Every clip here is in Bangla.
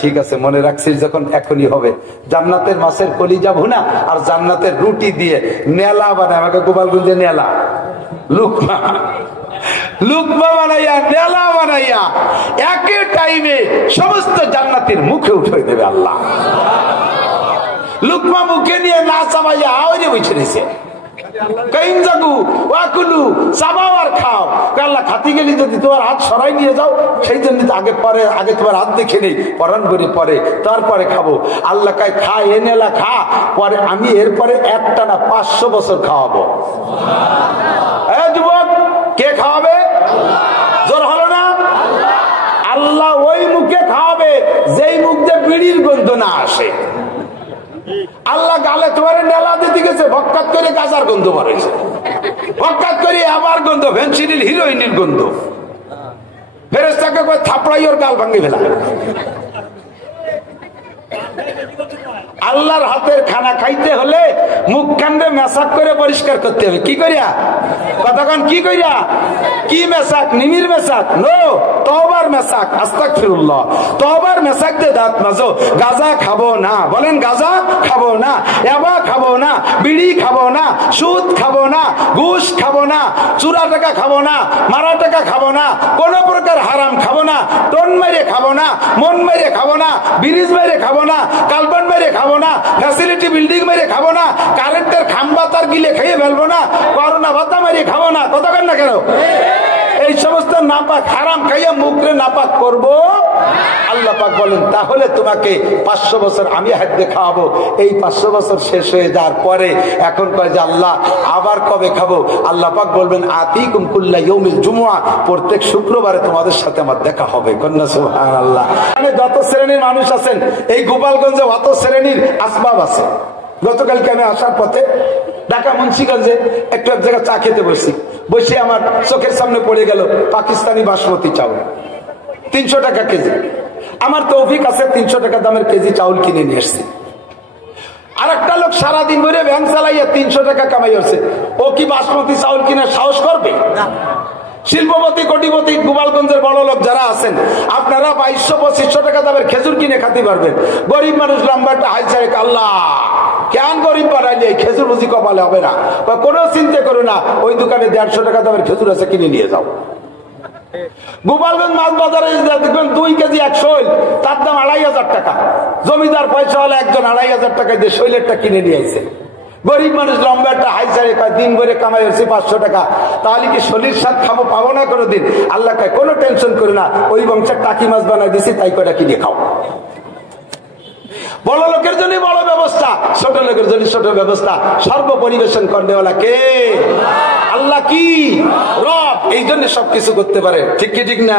ঠিক আছে, মনে রাখছিস যখন এখনই হবে। জান্নাতের মাছের কলিজা ভুনা আর জান্নাতের রুটি দিয়ে নেলা বানায়, আমাকে গোপালগঞ্জে নেলা লুকমা বানাইয়া নেলা বানাইয়া একই টাইমে সমস্ত জান্নাতের মুখে উঠে দেবে আল্লাহ। লুকমা মুখে নিয়ে না চাবাইয়া আওয়াজে বসে রয়েছে, খাতি গেলি যদি তোমার হাত সরাই নিয়ে যাও, সেই জন্য আগে তোমার হাত দেখে নেই, পরান করে পরে তারপরে খাবো। আল্লাহ কায় খা, এনেলা খা, পরে আমি এরপরে একটা না 500 বছর খাওয়াবো। যুবক, কে খাওয়াবে? জোর হলো না? আল্লাহ ওই মুখে খাওয়াবে যেই মুখ দিয়ে বিড়ির গন্ধ না আসে। আল্লাহ গালে তোমার নেলা দিতে গেছে, ভক্কাত করে গাজার গন্ধ বাড়াইছে, ভক্কাত করে আবার গন্ধ, ভেন্সিডিল হিরোইনের গন্ধ। ফেরেশতাকে কই থাপড়াই ওর গাল ভাঙে ফেলা। আল্লাহর হাতের খানা খাইতে হলে মুখ কান্ডে মেসাক করে পরিষ্কার করতে হবে। কি করিয়া? কতক্ষণ কি করিয়া? কি মেসাক? নিমির মেসাক? নো, তওবার মেসাক। আস্তাগফিরুল্লাহ। তওবার মেসাক দিয়ে দাঁত মাজো। গাঁজা খাবো না, বলেন গাঁজা খাবো না, ইয়াবা খাবো না, বিড়ি খাবো না, সুদ খাবো না, ঘুষ খাবো না, চুরা টাকা খাবো না, মারা টাকা খাবো না, কোন প্রকার হারাম খাবো না, টন মেরে খাবো না, মন মেরে খাবো না, ব্রিজ মেরে খাবো না, কালবান মেরে খাবো না, ফ্যাসিলিটি বিল্ডিং মেরে খাবো না, কারেন্টের খাম্বা তার গিলে খেয়ে ফেলবো না, করোনা ভাতা মেরে খাবো না। কথা কেন না কেন? এই সমস্ত নাপাক হারাম খাইয়া মুখে নাপাক করবো। আল্লাহ পাক বলেন তাহলে তোমাকে 500 বছর আমি হাত দিয়ে খাওয়াবো। এই 500 বছর শেষ হয়ে যাওয়ার পরে এখন কয় যে আল্লাহ আবার কবে খাবো? আল্লাহ পাক বলবেন আতিকুম কুল্লা ইয়াউমিল জুমুআ, প্রত্যেক শুক্রবারে তোমাদের সাথে আমার দেখা হবে। কন্যা সুবহানাল্লাহ। মানে যত শ্রেণীর মানুষ আছেন এই গোপালগঞ্জে অত শ্রেণীর আসবাব আছে। গতকালকে আমি আসার পথে ঢাকা মুন্সিগঞ্জে একটু এক জায়গায় চা খেতে বসছি, বসে আমার চোখের সামনে পড়ে গেল পাকিস্তানি বাসমতি চাউল 300 টাকা কেজি। আমার তৌফিক আছে 300 টাকা দামের কেজি চাউল কিনে নিয়ে এসছি। আর একটা লোক সারাদিন ধরে ভ্যান চালাইয়া 300 টাকা কামাই হচ্ছে, ও কি বাসমতি চাউল কিনে সাহস করবে? শিল্পপতি কোটিপতি গোপালগঞ্জের বড় লোক যারা আছেন আপনারা 2200-2500 টাকা দামের খেজুর কিনে খাতে পারবেন। গরিব মানুষ লম্বাটা হাইছে আল্লাহ কেন গরিব বানাইলে খেজুর বুঝি কপালে হবে না, বা কোনো চিন্তা করো না, ওই দোকানে 150 টাকা দামের খেজুর আছে কিনে নিয়ে যাও। গোপালগঞ্জ মাছ বাজারে দেখবেন 2 কেজি 100, তার দাম 2500 টাকা। জমিদার পয়সা হলে একজন 2500 টাকায় দিয়ে শৈলেরটা কিনে নিয়ে আসে। গরিব মানুষ লম্বা একটা হাইসারে দিন ভরে কামাই হচ্ছে 500 টাকা, তাহলে কি শরীর স্বাদ খাবো পাবো না কোনোদিন? আল্লাহ কয় কোনো টেনশন করে না, ওই বংশের টাকি মাছ বানাই দিছি, তাই কয়টা কিনে খাও। বড় লোকের জন্য বড় ব্যবস্থা, ছোট লোকের জন্য ছোট ব্যবস্থা। সর্ব পরিবেশন করনেওয়ালা কে? আল্লাহ কি রব, এই জন্য সবকিছু করতে পারে। ঠিক কি ঠিক না?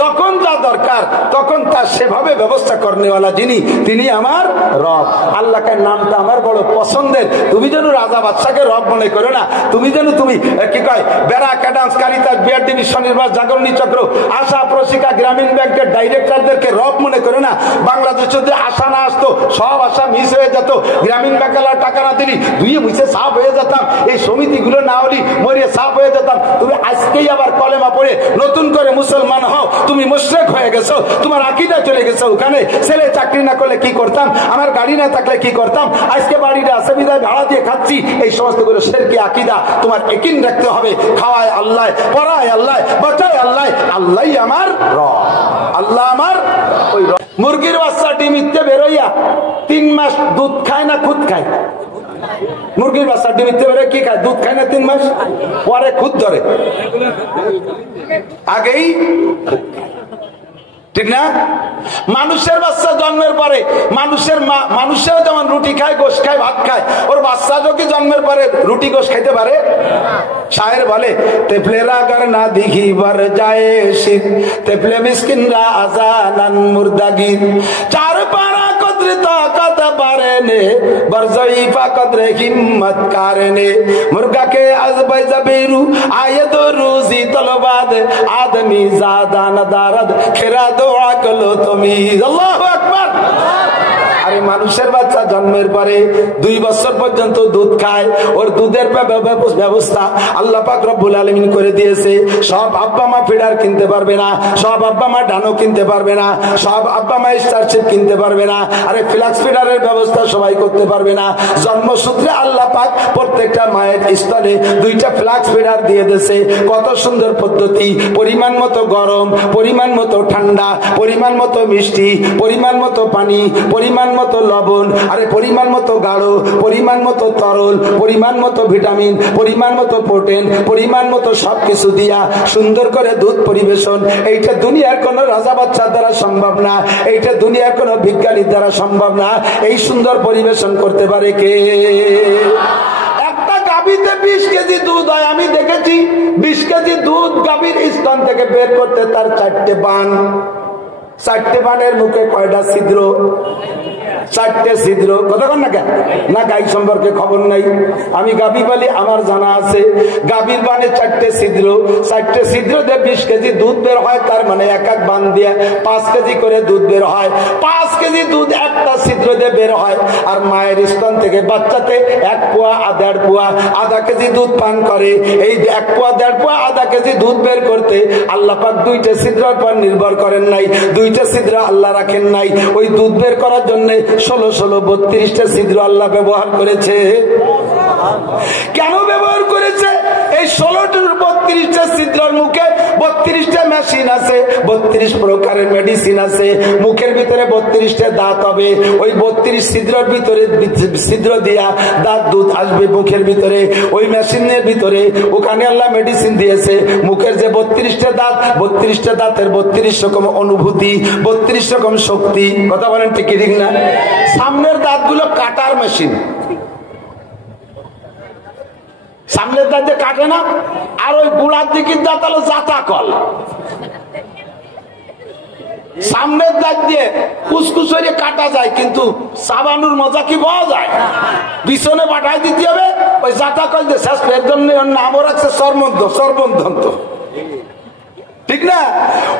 যখন যা দরকার তখন তার সেভাবে ব্যবস্থা করনেওয়ালা যিনি, তিনি আমার রব। আল্লাহকে নামটা আমার বড় পছন্দের। তুমি যেন রাজা বাদশাকে রব মনে করো না, তুমি যেন তুমি কি কয় বেড়া ক্যাডান্স কারিতাস বিআরটিভি স্বনির্ভর জাগরণী চক্র আশা প্রশিকা গ্রামীণ ব্যাংকের ডাইরেক্টরদেরকে রব মনে করো না। বাংলাদেশ যদি আশা না আসতো সব আশা মিস হয়ে যেত। গ্রামীণ ব্যাংকের টাকা না দিলি ধুয়ে মুছে সাফ হয়ে যেতাম, এই সমিতিগুলো না হলি মরিয়ে সাফ হয়ে যেতাম। তুমি আজকেই আবার কলেমা পড়ে নতুন করে মুসলমান হও, তুমি মুশরিক হয়ে গেছো, তোমার আকীদা চলে গেছে ওখানে। ছেলে চাকরি না করলে কি করতাম, আমার গাড়ি না থাকলে কি করতাম, আজকে বাড়িটা আছে বিদায় ভাড়া দিয়ে খাচ্ছি, এই সমস্ত করে শিরকি আকীদা তোমার ইয়াকিন রাখতে হবে। খাওয়ায় আল্লাহ, পড়ায় আল্লাহ, বাঁচায় আল্লাহ, আল্লাহই আমার রব, আল্লাহ আমার ওই রব। মুরগির বাচ্চা ডিম ইত্তে বেরোইয়া 3 মাস দুধ খায় না খুদ খায়? মুরগির বাচ্চা ডিম ইত্তে বেরোয় কি খায়? দুধ খায় না 3 মাস, পরে খুদ ধরে, আগেই ঠিক না? মানুষের বাচ্চা জন্মের পরে মানুষের মা, মানুষের যেমন রুটি খায়, গোশ খায়, ভাত খায়, ওর বাচ্চা যদি জন্মের পরে রুটি গোশ খাইতে পারে? শায়ের বলে তেফলেরা আগার না দিঘি বার যায় শীত, তেফলে মিসকিনরা আজানান মুর্দাগির, চার পারা কদরে তাকাত পারেনে বরজইফা কদরে হিম্মত কারেনে, মুর্গা কে আজবাই জাবিরু আয়াত রুজি তলবাদ আদমি জাদান দারদ খেরা দোয়া কলো তুমি। আল্লাহু আকবার। আরে মানুষের বাচ্চা জন্মের পরে 2 বছর পর্যন্ত দুধ খায়, ওর দুধের ব্যবস্থা আল্লাহ পাক রব্বুল আলামিন করে দিয়েছে। সব আব্বা মা ফিডার কিনতে পারবে না, সব আব্বা মা ডানো কিনতে পারবে না, সব আব্বা মা স্টারশিপ কিনতে পারবে না, আরে ফ্লাক্স ফিডারের ব্যবস্থা সবাই করতে পারবে না। জন্মসূত্রে আল্লাহ পাক প্রত্যেকটা মায়ের স্তনে 2টা ফ্লাক্স ফিডার দিয়ে দিয়েছে। কত সুন্দর পদ্ধতি, পরিমাণ মতো গরম, পরিমাণ মতো ঠান্ডা, পরিমাণ মতো মিষ্টি, পরিমাণ মতো পানি, পরিমাণ মতো লবণ, আরে পরিমাণ মতো গাঢ়, পরিমাণ মতো তরল, পরিমাণ মতো ভিটামিন, পরিমাণ মতো প্রোটিন, পরিমাণ মতো সবকিছু দিয়া সুন্দর করে দুধ পরিবেশন। এইটা দুনিয়ার কোন রাজা বাচ্চার দ্বারা সম্ভব না, এইটা দুনিয়ার কোন বিজ্ঞানীর দ্বারা সম্ভব না। এই সুন্দর পরিবেশন করতে পারে কে? একটা গাভীতে 20 কেজি দুধ হয়, আমি দেখেছি 20 কেজি দুধ গাভীর স্তন থেকে বের করতে তার 4টে বান। 4টে বানের মুখে কয়টা ছিদ্র? 4টে ছিদ্র। কতক্ষণ না কেন না গাই সম্পর্কে খবর নাই, আমি গাভী বলি, আমার জানা আছে গাভীর বানে 4টে ছিদ্র। 4টে ছিদ্র দিয়ে 20 কেজি দুধ বের হয়, তার মানে এক এক বান দিয়ে 5 কেজি করে দুধ বের হয়। 5 কেজি দুধ একটা ছিদ্র দিয়ে বের হয়। আর মায়ের স্তন থেকে বাচ্চাতে 1 পোয়া 1.5 পোয়া আধা কেজি দুধ পান করে। এই 1 পোয়া 1.5 পোয়া আধা কেজি দুধ বের করতে আল্লাহ পাক 2টে ছিদ্রের পর নির্ভর করেন নাই, 2টে ছিদ্র আল্লাহ রাখেন নাই। ওই দুধ বের করার জন্য 16 32টা ছিদ্র আল্লাহ ব্যবহার করেছে। কেন ব্যবহার করেছে? এই 16-32টা ছিদ্রের মুখে 32টা মেশিন আছে, 32 প্রকারের মেডিসিন আছে। মুখের ভিতরে 32টা দাঁত হবে, ওই 32 ছিদ্রের ভিতরে ছিদ্র দিয়া দাঁত দুধ আসবে মুখের ভিতরে। ওই মেশিনের ভিতরে ওখানে আল্লাহ মেডিসিন দিয়েছে। মুখের যে 32টা দাঁত, 32টা দাঁতের 32 রকম অনুভূতি, 32 রকম শক্তি। কথা বলেন ঠিক ঠিক না? সামনের দাঁতগুলো কাটার মেশিন, সামনের দাঁত যে কাটে না, আর ওই গুড়ার দিকের দাঁত হলো জাতা কল। সামনের দাঁত দিয়ে কুচকুচরে কাটা যায়, কিন্তু চাবানোর মজা কি পাওয়া যায়? পিছনে পাঠাই দিতে হবে ওই জাতা কল দিয়ে শেষ। এর জন্য নামও রাখছে সর্বন্ধন্ত, ঠিক না?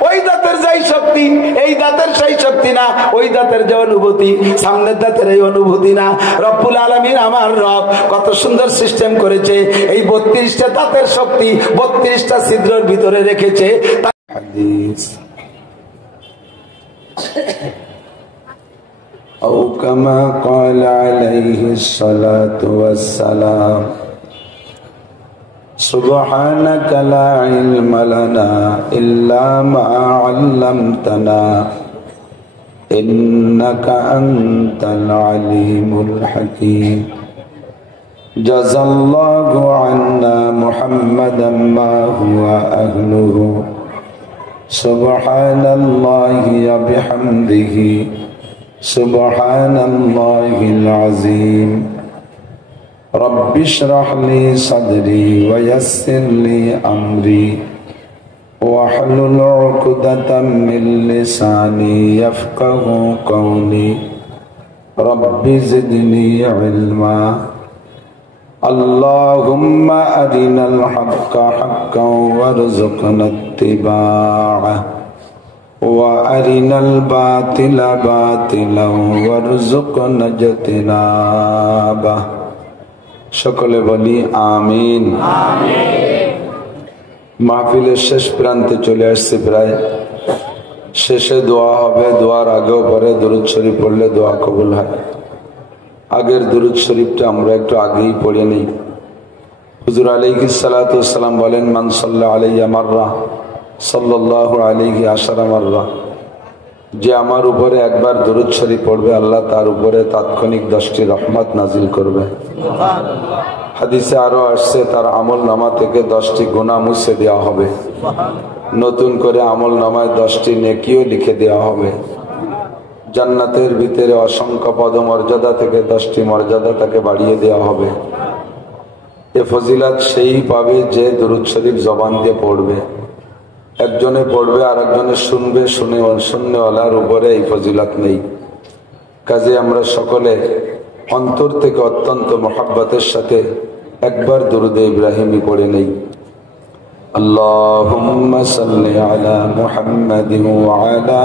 ওই দাঁতের যাই শক্তি, এই দাঁতের সেই শক্তি না। ওই দাঁতের যে অনুভূতি, সামনের দাঁতের এই অনুভূতি না। রব্বুল আলামিন আমার রব কত সুন্দর সিস্টেম করেছে। এই 32টা দাঁতের শক্তি 32টা ছিদ্রের ভিতরে রেখেছে। হাদিস أو كما قال عليه الصلاة والسلام سبحانك لا علم لنا إلا ما علمتنا إنك أنت العليم الحكيم جزى الله عنا محمدا ما هو أهله سبحان الله وبحمده سبحان الله العظيم رب اشرح لي صدري ويسر لي أمري واحلل عقدة من لساني يفقه قولي رب زدني علما اللهم أرنا الحق حقا وارزقنا اتباعه وأرنا الباطل باطلا وارزقنا اجتنابه সকলে বলি আমিন। মাহফিলের শেষ প্রান্তে চলে আসছে প্রায়। শেষে দোয়া হবে, দোয়ার আগেও পরে দুরূদ শরীফ পড়লে দোয়া কবুল হয়। আগের দুরূদ শরীফটা আমরা একটু আগেই পড়ে নিই। হুজুর আলাইহিস সালাতু ওয়াস সালাম বলেন, মান সাল্লা আলাইয়া মাররা সাল্লাল্লাহু আলাইহি আশারা মাররা, যে আমার উপরে একবার দুরূদ শরীফ পড়বে আল্লাহ তার উপরে তাৎক্ষণিক 10টি রহমত নাজিল করবে। হাদিসে আরো আসছে তার আমল নামা থেকে 10টি গুনাহ মুছে দেওয়া হবে, নতুন করে আমল নামায় 10টি নেকিও লিখে দেওয়া হবে। জান্নাতের ভিতরে অসংখ্য পদমর্যাদা থেকে 10টি মর্যাদা তাকে বাড়িয়ে দেওয়া হবে। এ ফজিলাত সেই পাবে যে দুরূদ শরীফ জবান দিয়ে পড়বে। একজনে পড়বে আর একজনে শুনবে, শুননেওয়ালার উপরে এই ফজিলাত নেই। কাজে আমরা সকলে অন্তর থেকে অত্যন্ত মোহাব্বতের সাথে একবার দুরূদে ইব্রাহিমী পড়ে নেই। আল্লাহুম্মা সাল্লি আলা মুহাম্মাদিন ওয়া আলা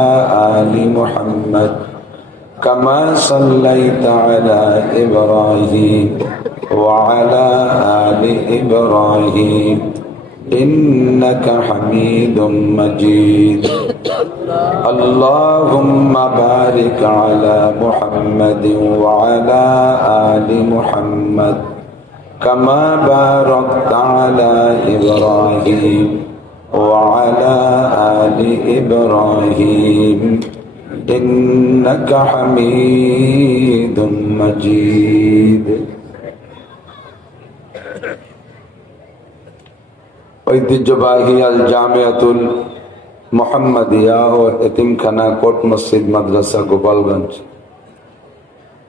আলি মুহাম্মাদ كما صليت على إبراهيم وعلى آل إبراهيم إنك حميد مجيد اللهم بارك على محمد وعلى آل محمد كما باركت على إبراهيم وعلى آل إبراهيم إنك حميد مجيد ঐতিহ্যবাহী আল জামিয়াতুল মুহাম্মাদিয়া ও এতিমখানা কোট মসজিদ মাদ্রাসা গোপালগঞ্জ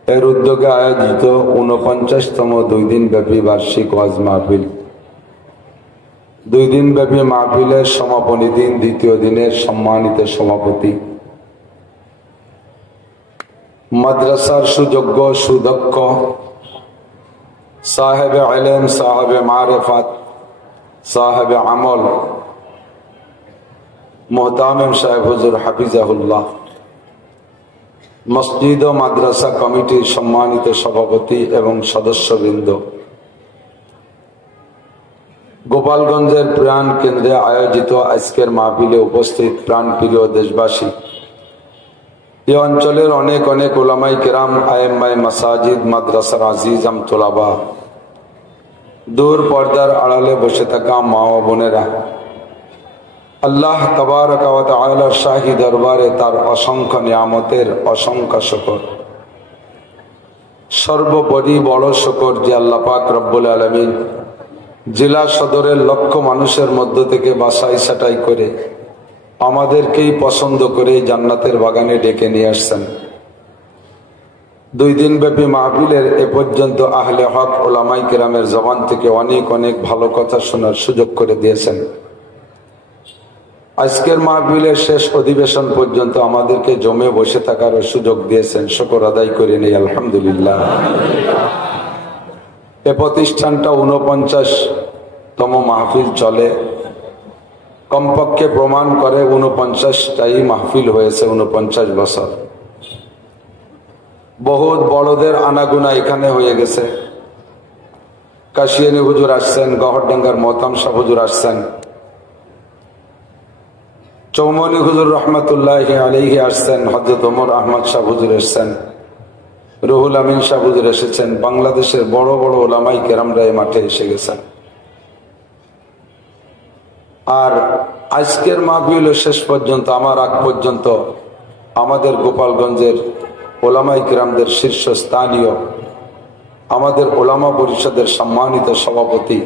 এর উদ্যোগে আয়োজিত ৪৯তম ২ দিন ব্যাপী বার্ষিক ওয়াজ মাহফিল। ২ দিন ব্যাপী মাহফিলের সমাপনী দিন দ্বিতীয় দিনের সম্মানিত সভাপতি মাদ্রাসার সুযোগ্য সুদক্ষ সাহেব ইলম সাহেব মারিফাত সাহেব আমল মোহতামিম সাহেব হুজুর হাফিজাহুল্লাহ, মসজিদ ও মাদ্রাসা কমিটির সম্মানিত সভাপতি এবং সদস্যবৃন্দ, গোপালগঞ্জের প্রাণ কেন্দ্রে আয়োজিত আজকের মাহফিলে উপস্থিত প্রাণপ্রিয় দেশবাসী, এই অঞ্চলের অনেক অনেক উলামায়ে কেরাম, আয়েম্মায়ে মাসাজিদ, মাদ্রাসার আজিজাম তোলাবা, দূর পর্দার আড়ালে বসে থাকা মা ও বোনেরা, আল্লাহ তাবারক ওয়া তাআলার শাহী দরবারে তার অসংখ্য নিয়ামতের অসংখ্য শুকর। সর্বোপরি বড় শুকর যে আল্লাহ পাক রব্বুল আলামিন জেলা সদরের লক্ষ মানুষের মধ্য থেকে বাছাই ছাঁটাই করে আমাদেরকেই পছন্দ করে জান্নাতের বাগানে ডেকে নিয়ে আসছেন। 2 দিন ব্যাপী মাহফিলের এ পর্যন্ত আহলে হক উলামায়ে কেরামের জবান থেকে অনেক অনেক ভালো কথা শোনার সুযোগ করে দিয়েছেন। আজকের মাহফিলের শেষ অধিবেশন পর্যন্ত আমাদেরকে জমে বসে থাকার সুযোগ দিয়েছেন, শুকর আদায় করে নেই আলহামদুলিল্লাহ। এ প্রতিষ্ঠানটা ৪৯তম মাহফিল চলে, কমপক্ষে প্রমাণ করে ৪৯টাই মাহফিল হয়েছে ৪৯ বছর। বহুত বড়দের আনাগুনা এখানে হয়ে গেছে। কাশিয়ানী হুজুর আসছেন, গহরডাঙ্গার মোহতাম শাহ হুজুর আসছেন, চৌমনি হুজুর রহমতুল্লাহি আলাইহি আসছেন, হযরত ওমর আহমদ শাহ হুজুর এসেছেন, রুহুল আমিন শাহ হুজুর এসেছেন। বাংলাদেশের বড় বড় উলামায়ে কেরামরা এই মাঠে এসে গেছেন। আর আজকের মাহফিল শেষ পর্যন্ত, আমার আগ পর্যন্ত আমাদের গোপালগঞ্জের উলামায়ে কেরামদের শীর্ষস্থানীয়, আমাদের উলামা পরিষদের সম্মানিত সভাপতি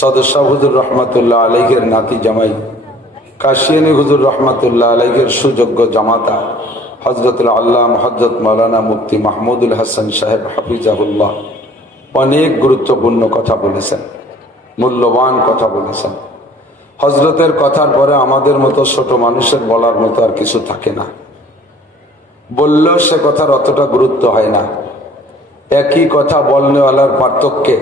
সদস্য হুজুর রহমতুল্লাহ আলাইহির নাতি জামাই কাশিয়ানী হুজুর রহমতুল্লাহ আলাইহির সুযোগ্য জামাতা হযরতুল আল্লাম হযরত মাওলানা মুফতি মাহমুদুল হাসান সাহেব হাফিজাহুল্লাহ অনেক গুরুত্বপূর্ণ কথা বলেছেন, মূল্যবান কথা বলেছেন। হযরতের কথার পরে আমাদের মতো ছোট মানুষের বলার মতো আর কিছু থাকে না। বললেও সে কথার অতটা গুরুত্ব হয় না। একই কথা বলনেওয়ালার পার্থক্যে,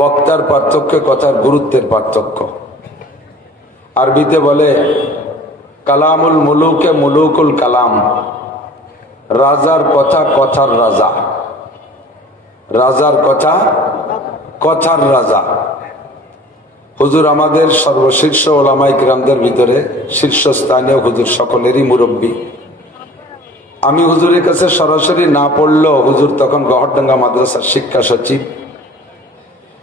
বক্তার পার্থক্যে কথার গুরুত্বের পার্থক্য। আরবিতে বলে কালামুল মুলুকে মুলুকুল কালাম, রাজার কথা কথার রাজা, রাজার কথা কথার রাজা। হুজুর আমাদের সর্বশীর্ষ উলামায়ে কেরামদের ভিতরে শীর্ষস্থানীয়, হুজুর সকলেরই মুরব্বী। আমি হুজুরের কাছে সরাসরি না পড়লেও হুজুর তখন গহরডাঙ্গা মাদ্রাসার শিক্ষা সচিব,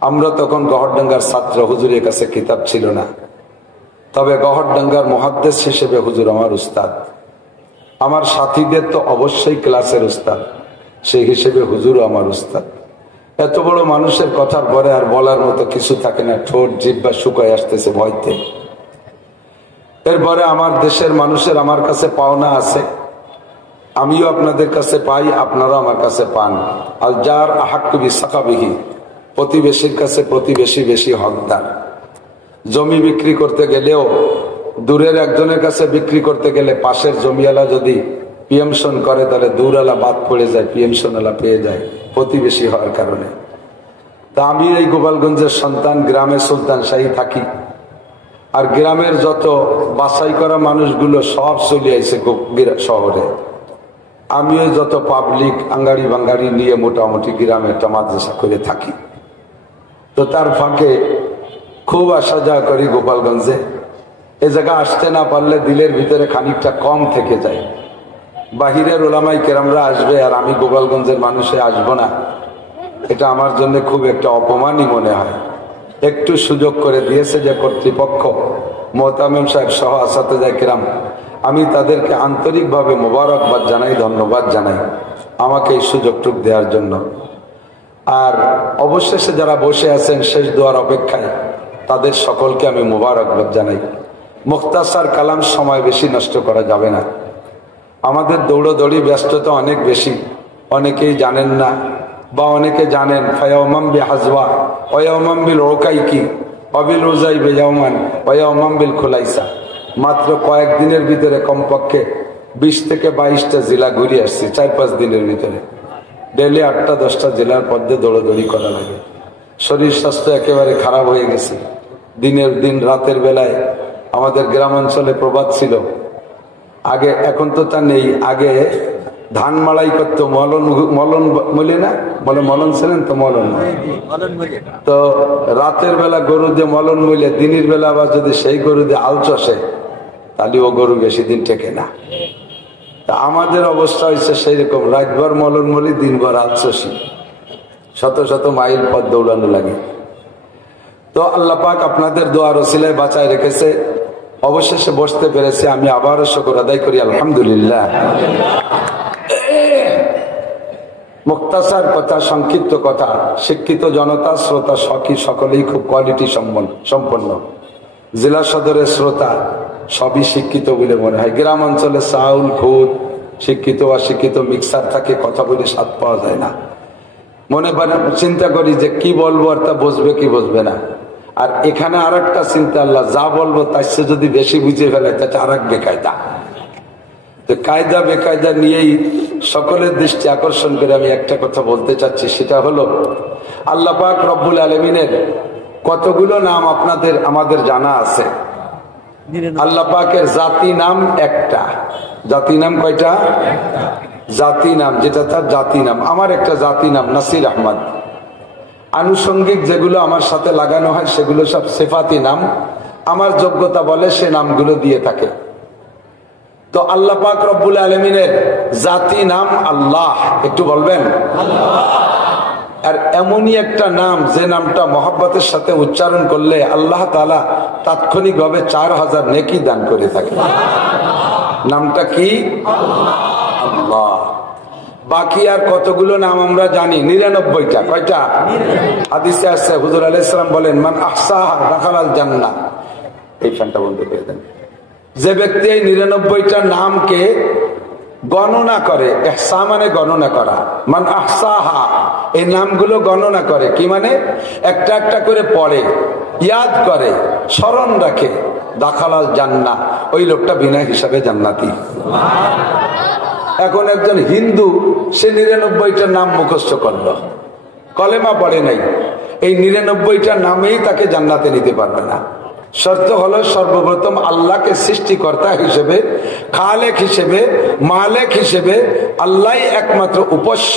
আমরা তখন গহরডাঙ্গার ছাত্র। হুজুরের কাছে কিতাব ছিল না, তবে গহরডাঙ্গার মুহাদ্দিস হিসেবে হুজুর আমার উস্তাদ। আমার সাথীদের তো অবশ্যই ক্লাসের উস্তাদ, সেই হিসেবে হুজুরও আমার উস্তাদ। এত বড় মানুষের কথার পরে আর বলার মতো কিছু থাকে না, ঠোঁট জিহ্বা শুকায় আসতেছে ভয়তে। এরপরে আমার দেশের মানুষের আমার কাছে পাওনা আছে, আমিও আপনাদের কাছে পাই, আপনারাও আমার কাছে পান। আল জার আহাক্কু বিসাকাবিহি, প্রতিবেশীর কাছে প্রতিবেশী বেশি হকদার। জমি বিক্রি করতে গেলেও দূরের একজনের কাছে বিক্রি করতে গেলে পাশের জমিওয়ালা যদি পিএমশন করে তাহলে দূরওয়ালা বাদ পড়ে যায়, পিএমশনওয়ালা পেয়ে যায় প্রতিবেশী হওয়ার কারণে। তা আমি এই গোপালগঞ্জের সন্তান, গ্রামে সুলতান শাহী থাকি, আর গ্রামের যত বাছাই করা মানুষগুলো সব চলে আইছে শহরে। আমিও যত পাবলিক আঙ্গাড়ি বাঙ্গাড়ি নিয়ে মোটামুটি গ্রামে একটা মাদ্রাসা করে থাকি। তো তার ফাঁকে খুব আসা যাওয়া করি গোপালগঞ্জে। এ জায়গা আসতে না পারলে দিলের ভিতরে খানিকটা কম থেকে যায়। বাহিরের ওলামাই কেরামরা আসবে আর আমি গোপালগঞ্জের মানুষে আসবো না, এটা আমার জন্য খুব একটা অপমানই মনে হয়। একটু সুযোগ করে দিয়েছে যে কর্তৃপক্ষ, মোহতামিম সাহেব সহ আসাতেজায়ে কেরাম, আমি তাদেরকে আন্তরিকভাবে মোবারকবাদ জানাই, ধন্যবাদ জানাই আমাকে এই সুযোগটুকু দেওয়ার জন্য। আর অবশেষে যারা বসে আছেন শেষ দোয়ার অপেক্ষায়, তাদের সকলকে আমি মোবারকবাদ জানাই। মুখতাসার কালাম, সময় বেশি নষ্ট করা যাবে না। আমাদের দৌড়দৌড়ি ব্যস্ততা অনেক বেশি, অনেকেই জানেন না বা অনেকে জানেন। ফায়াউমাম বিহাজওয়া ওয়ায়াউমাম বিল উকাইকি ওয়াবিল উজাই বিয়াউমান ওয়ায়াউমাম বিল খুলাইসা। মাত্র কয়েকদিনের ভিতরে কমপক্ষে 20 থেকে 22টা জেলা ঘুরে আসছি 4-5 দিনের ভিতরে। ডেলি 8টা-10টা জেলার পথে দৌড়দৌড়ি করা লাগে। শরীর স্বাস্থ্য একেবারে খারাপ হয়ে গেছে। দিনের দিন রাতের বেলায় আমাদের গ্রাম অঞ্চলে প্রবাদ ছিল আগে, এখন তো তা নেই। আগে ধান মাড়াই করতো মলন মলে না, বলে মলন ছিলেন তো, মলন। তো রাতের বেলা গরু দিয়ে মলন মইলে দিনের বেলা আবার যদি সেই গরু দিয়ে আল চষে, তাহলে ও গরু বেশি দিন টেকে না। তা আমাদের অবস্থা হয়েছে সেই রকম, রাতভর মলন মলি, দিনভর আল চষি, শত শত মাইল পথ দৌড়ানো লাগে। তো আল্লাহ পাক আপনাদের দোয়ার ওসিলায় বাঁচায় রেখেছে, অবশেষে বসতে পেরেছে। আমি আবারও শুকর আদায় করি, আলহামদুলিল্লাহ। মুখতাসার কথা, সংক্ষিপ্ত কথা, শিক্ষিত জনতা, শ্রোতা সখী সকলেই খুব কোয়ালিটি সম্পন্ন। জেলা সদরের শ্রোতা সবই শিক্ষিত বলে মনে হয়। গ্রাম অঞ্চলে চাউল খুদ, শিক্ষিত অশিক্ষিত মিক্সার থাকে, কথা বলে স্বাদ পাওয়া যায় না। মনে চিন্তা করি যে কি বলবো, আর তা বুঝবে কি বুঝবে না। আর এখানে আর একটা চিন্তা, আল্লাহ যা বলবো তার চেয়ে যদি বেশি বুঝে ফেলে, তাতে আর এক বেকায়দা। কায়দা বেকায়দা নিয়েই সকলের দৃষ্টি আকর্ষণ করে আমি একটা কথা বলতে চাচ্ছি, সেটা হলো আল্লাহ পাক রব্বুল আলামিনের কতগুলো নাম আমাদের জানা আছে। আল্লাহ পাকের জাতি নাম একটা। জাতি নাম কয়টা? জাতি নাম, যেটা তার জাতি নাম। আমার একটা জাতি নাম নাসির আহমদ। আনুষঙ্গিক যেগুলো আমার সাথে লাগানো হয় সেগুলো সব সিফাতি নাম, আমার যোগ্যতা বলে সে নামগুলো দিয়ে থাকে। তো আল্লাহ পাক রব্বুল আলামিনের জাতি নাম আল্লাহ, একটু বলবেন আল্লাহ। আর এমনই একটা নাম যে নামটা মহব্বতের সাথে উচ্চারণ করলে আল্লাহ তাআলা তাৎক্ষণিকভাবে 4000 নেকি দান করে থাকে। নামটা কি? আল্লাহ। বাকি আর কতগুলো নাম আমরা জানি? 99টা। কয়টা? হাদিসে আছে, হুজুর আলাইহিস সালাম বলেন, মান আহসাহা দাখালাল জান্নাহ। এই ফ্যানটা বন্ধ করে দেন। যে ব্যক্তি এই 99টা নামকে গণনা করে, ইহসা মানে গণনা করা, মান আহসাহা, এই নামগুলো গণনা করে, কি মানে একটা একটা করে পড়ে, ইয়াদ করে, স্মরণ রাখে, দাখালাল জান্নাহ, ওই লোকটা বিনা হিসাবে জান্নাতি। এখন একজন হিন্দু, সে 99টা নাম মুখস্থ করলো, কলেমা পড়ে নাই, এই 99টা নামেই তাকে জান্নাতে নিতে পারবে না। শর্ত হলো সর্বপ্রথম আল্লাহকে সৃষ্টিকর্তা হিসেবে, খালেক হিসেবে, মালেক হিসেবে, আল্লাহ একমাত্র উপাস্য,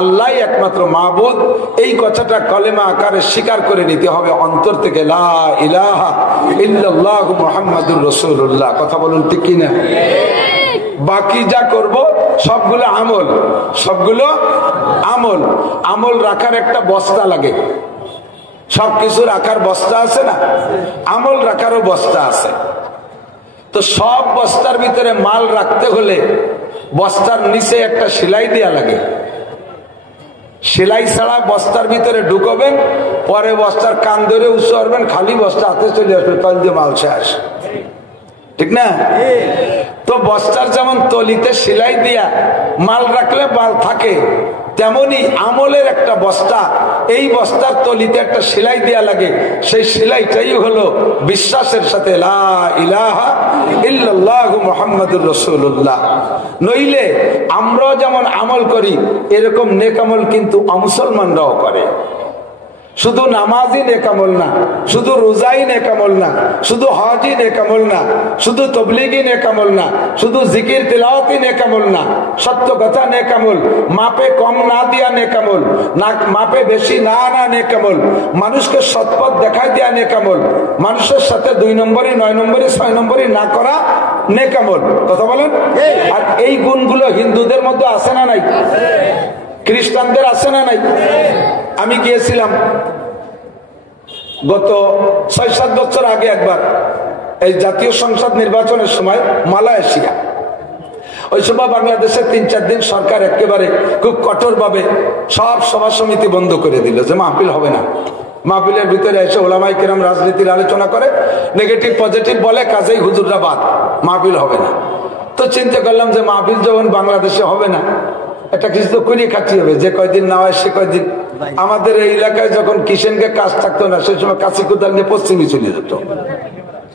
আল্লাহ একমাত্র মাবুদ, এই কথাটা কলেমা আকারে স্বীকার করে নিতে হবে অন্তর থেকে। লা ইলাহা ইল্লাল্লাহু মুহাম্মাদুর রাসূলুল্লাহ। কথা বলুন ঠিক কিনা? বাকি যা করব সবগুলো আমল, সবগুলো আমল। আমল রাখার একটা বস্তা লাগে, সবকিছু রাখার বস্তা আছে না, আমল রাখারও বস্তা আছে। তো সব বস্তার ভিতরে মাল রাখতে হলে বস্তার নিচে একটা সেলাই দেয়া লাগে। সেলাই ছাড়া বস্তার ভিতরে ঢুকবেন, পরে বস্তার কান ধরে উঁচু করবেন, খালি বস্তা হাতে চলে আসবে, তল দিয়ে মাল শেষ। ঠিক না? তো বস্তার যেমন তলিতে সেলাই দিয়া মাল রাখলে মাল থাকে, তেমনি আমলের একটা বস্তা, এই বস্তার তলিতে একটা সেলাই দেয়া লাগে। সেই সেলাইটাই হলো বিশ্বাসের সাথে লা ইলাহা ইল্লাল্লাহু মুহাম্মাদুর রাসূলুল্লাহ। নইলে আমরাও যেমন আমল করি, এরকম নেক আমল কিন্তু অমুসলমানরাও করে। শুধু নামাজই নেকামল না, শুধু রোজাই নেকামল না, শুধু হজই নেকামল না, শুধু তবলিগই নেকামল না, শুধু জিকির তিলাওয়াতই নেকামল না, সত্য কথা নেকামল, মাপে কম না দিয়া নেকামল, না মাপে বেশি না আনা নেকামল, মানুষকে সৎপথ দেখাই দেয়া নেকামল, মানুষের সাথে 2 নম্বরই 9 নম্বরই 6 নম্বরই না করা নেকামল। কথা বলেন। আর এই গুণগুলো হিন্দুদের মধ্যে আছে না নাই? খ্রিস্টানদের আছে না নাই? আমি গিয়েছিলাম গত 6-7 বছর আগে একবার এই জাতীয় সংসদ নির্বাচনের সময় মালয়েশিয়া। ওই সময় বাংলাদেশের 3-4 দিন সরকার একেবারে খুব কঠোর ভাবে সব সভা সমিতি বন্ধ করে দিল, যে মাহফিল হবে না। মাহফিলের ভিতরে এসে ওলামাই কেরাম রাজনীতির আলোচনা করে, নেগেটিভ পজিটিভ বলে, কাজেই হুজুররা বাদ, মাহফিল হবে না। তো চিন্তা করলাম যে মাহফিল যখন বাংলাদেশে হবে না, একটা কিছু তো করিয়ে খাচ্ছি হবে, যে কয়দিন না হয় সে কয়দিন। আমাদের এই এলাকায় যখন কিষেনকে কাজ থাকতো না, সেই সময় কাশি কোদাল নিয়ে পশ্চিমে চলে যেত,